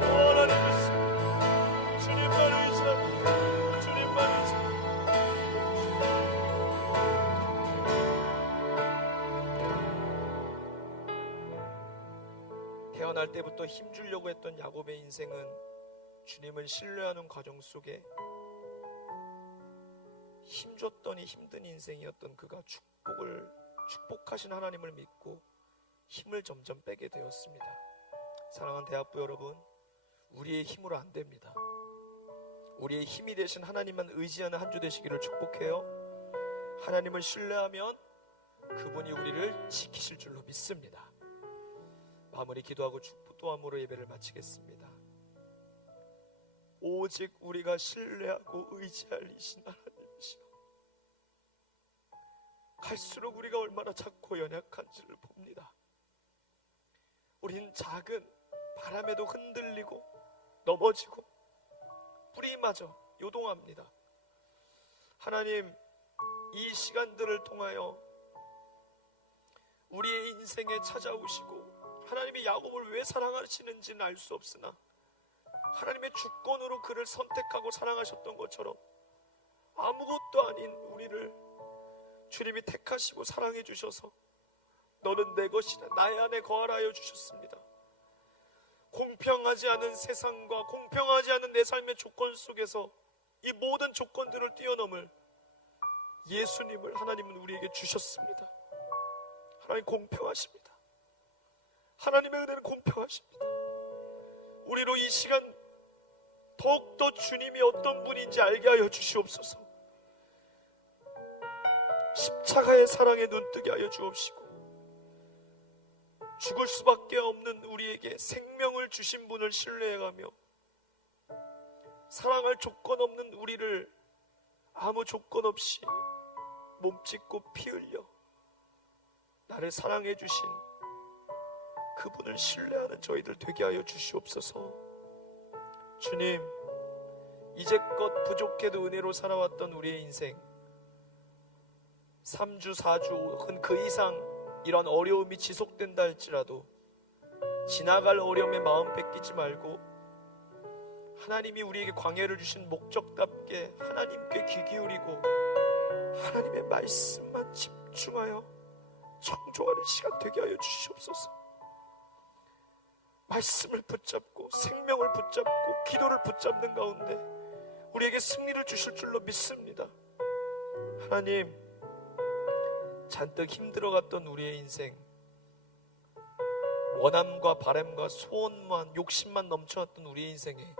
하나님 믿습니다. 주님만 의지합니다. 주님만 의지합니다. 태어날 때부터 힘주려고 했던 야곱의 인생은 주님을 신뢰하는 과정 속에 힘줬더니 힘든 인생이었던 그가 축복하신 하나님을 믿고 힘을 점점 빼게 되었습니다. 사랑하는 대학부 여러분, 우리의 힘으로 안 됩니다. 우리의 힘이 되신 하나님만 의지하는 한 주 되시기를 축복해요. 하나님을 신뢰하면 그분이 우리를 지키실 줄로 믿습니다. 마무리 기도하고 축도함으로 예배를 마치겠습니다. 오직 우리가 신뢰하고 의지할 이신 하나님이시여, 갈수록 우리가 얼마나 작고 연약한지를 봅니다. 우린 작은 바람에도 흔들리고 넘어지고 뿌리마저 요동합니다. 하나님, 이 시간들을 통하여 우리의 인생에 찾아오시고 하나님이 야곱을 왜 사랑하시는지는 알 수 없으나 하나님의 주권으로 그를 선택하고 사랑하셨던 것처럼 아무것도 아닌 우리를 주님이 택하시고 사랑해 주셔서 너는 내 것이다, 나의 안에 거하라 하여 주셨습니다. 공평하지 않은 세상과 공평하지 않은 내 삶의 조건 속에서 이 모든 조건들을 뛰어넘을 예수님을 하나님은 우리에게 주셨습니다. 하나님 공평하십니다. 하나님의 은혜는 공평하십니다. 우리로 이 시간 더욱더 주님이 어떤 분인지 알게 하여 주시옵소서. 십자가의 사랑에 눈뜨게 하여 주옵시고 죽을 수밖에 없는 우리에게 생명을 주신 분을 신뢰해가며 사랑할 조건 없는 우리를 아무 조건 없이 몸짓고 피 흘려 나를 사랑해 주신 그분을 신뢰하는 저희들 되게 하여 주시옵소서. 주님, 이제껏 부족해도 은혜로 살아왔던 우리의 인생 3주, 4주 혹은 그 이상 이런 어려움이 지속된다 할지라도 지나갈 어려움에 마음 뺏기지 말고 하나님이 우리에게 광야를 주신 목적답게 하나님께 귀 기울이고 하나님의 말씀만 집중하여 청종하는 시간 되게 하여 주시옵소서. 말씀을 붙잡고 생명을 붙잡고 기도를 붙잡는 가운데 우리에게 승리를 주실 줄로 믿습니다. 하나님, 잔뜩 힘들어갔던 우리의 인생, 원함과 바람과 소원만, 욕심만 넘쳐왔던 우리의 인생에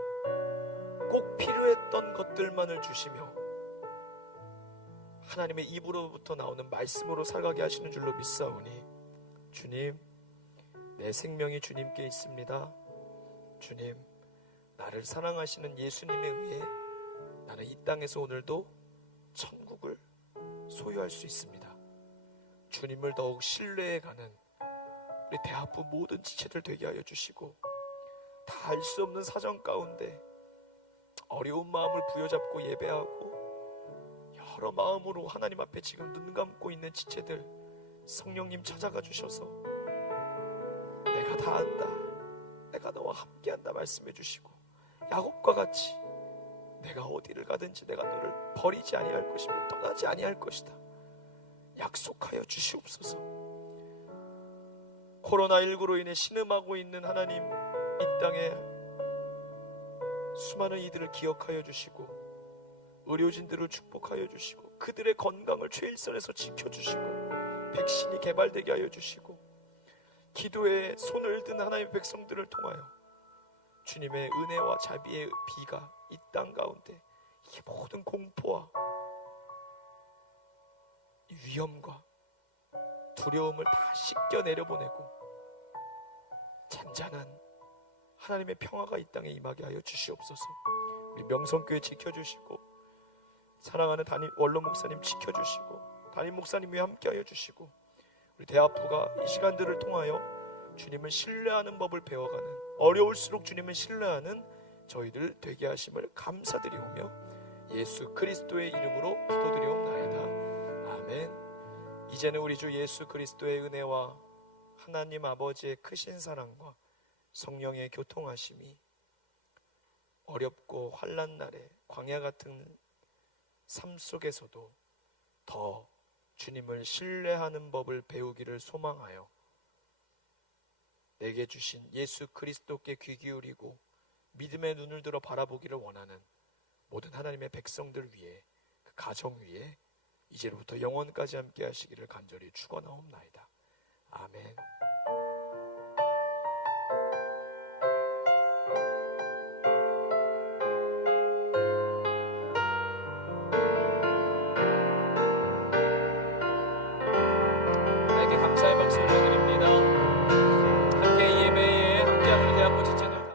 꼭 필요했던 것들만을 주시며 하나님의 입으로부터 나오는 말씀으로 살아가게 하시는 줄로 믿사오니, 주님, 내 생명이 주님께 있습니다. 주님, 나를 사랑하시는 예수님에 의해 나는 이 땅에서 오늘도 천국을 소유할 수 있습니다. 주님을 더욱 신뢰해가는 우리 대학부 모든 지체들 되게 하여 주시고, 다 알 수 없는 사정 가운데 어려운 마음을 부여잡고 예배하고 여러 마음으로 하나님 앞에 지금 눈 감고 있는 지체들 성령님 찾아가 주셔서 내가 다 안다, 내가 너와 함께한다 말씀해 주시고, 야곱과 같이 내가 어디를 가든지 내가 너를 버리지 아니할 것이며 떠나지 아니할 것이다 약속하여 주시옵소서. 코로나19로 인해 신음하고 있는 하나님, 이 땅에 수많은 이들을 기억하여 주시고 의료진들을 축복하여 주시고 그들의 건강을 최일선에서 지켜주시고 백신이 개발되게 하여 주시고 기도에 손을 든 하나님의 백성들을 통하여 주님의 은혜와 자비의 비가 이 땅 가운데 이 모든 공포와 이 위험과 두려움을 다 씻겨 내려보내고 잔잔한 하나님의 평화가 이 땅에 임하게 하여 주시옵소서. 우리 명성교회 지켜주시고 사랑하는 담임 원로 목사님 지켜주시고 담임 목사님이 함께 하여 주시고 우리 대학부가 이 시간들을 통하여 주님을 신뢰하는 법을 배워가는, 어려울수록 주님을 신뢰하는 저희들 되게 하심을 감사드리오며 예수 그리스도의 이름으로 기도드리옵나이다. 아멘. 이제는 우리 주 예수 그리스도의 은혜와 하나님 아버지의 크신 사랑과 성령의 교통하심이 어렵고 환난 날에 광야 같은 삶 속에서도 더 주님을 신뢰하는 법을 배우기를 소망하여 내게 주신 예수 그리스도께 귀 기울이고 믿음의 눈을 들어 바라보기를 원하는 모든 하나님의 백성들 위해, 그 가정 위에 이제로부터 영원까지 함께 하시기를 간절히 축원하옵나이다. 아멘. 하나님께 감사의 박수 올려드립니다.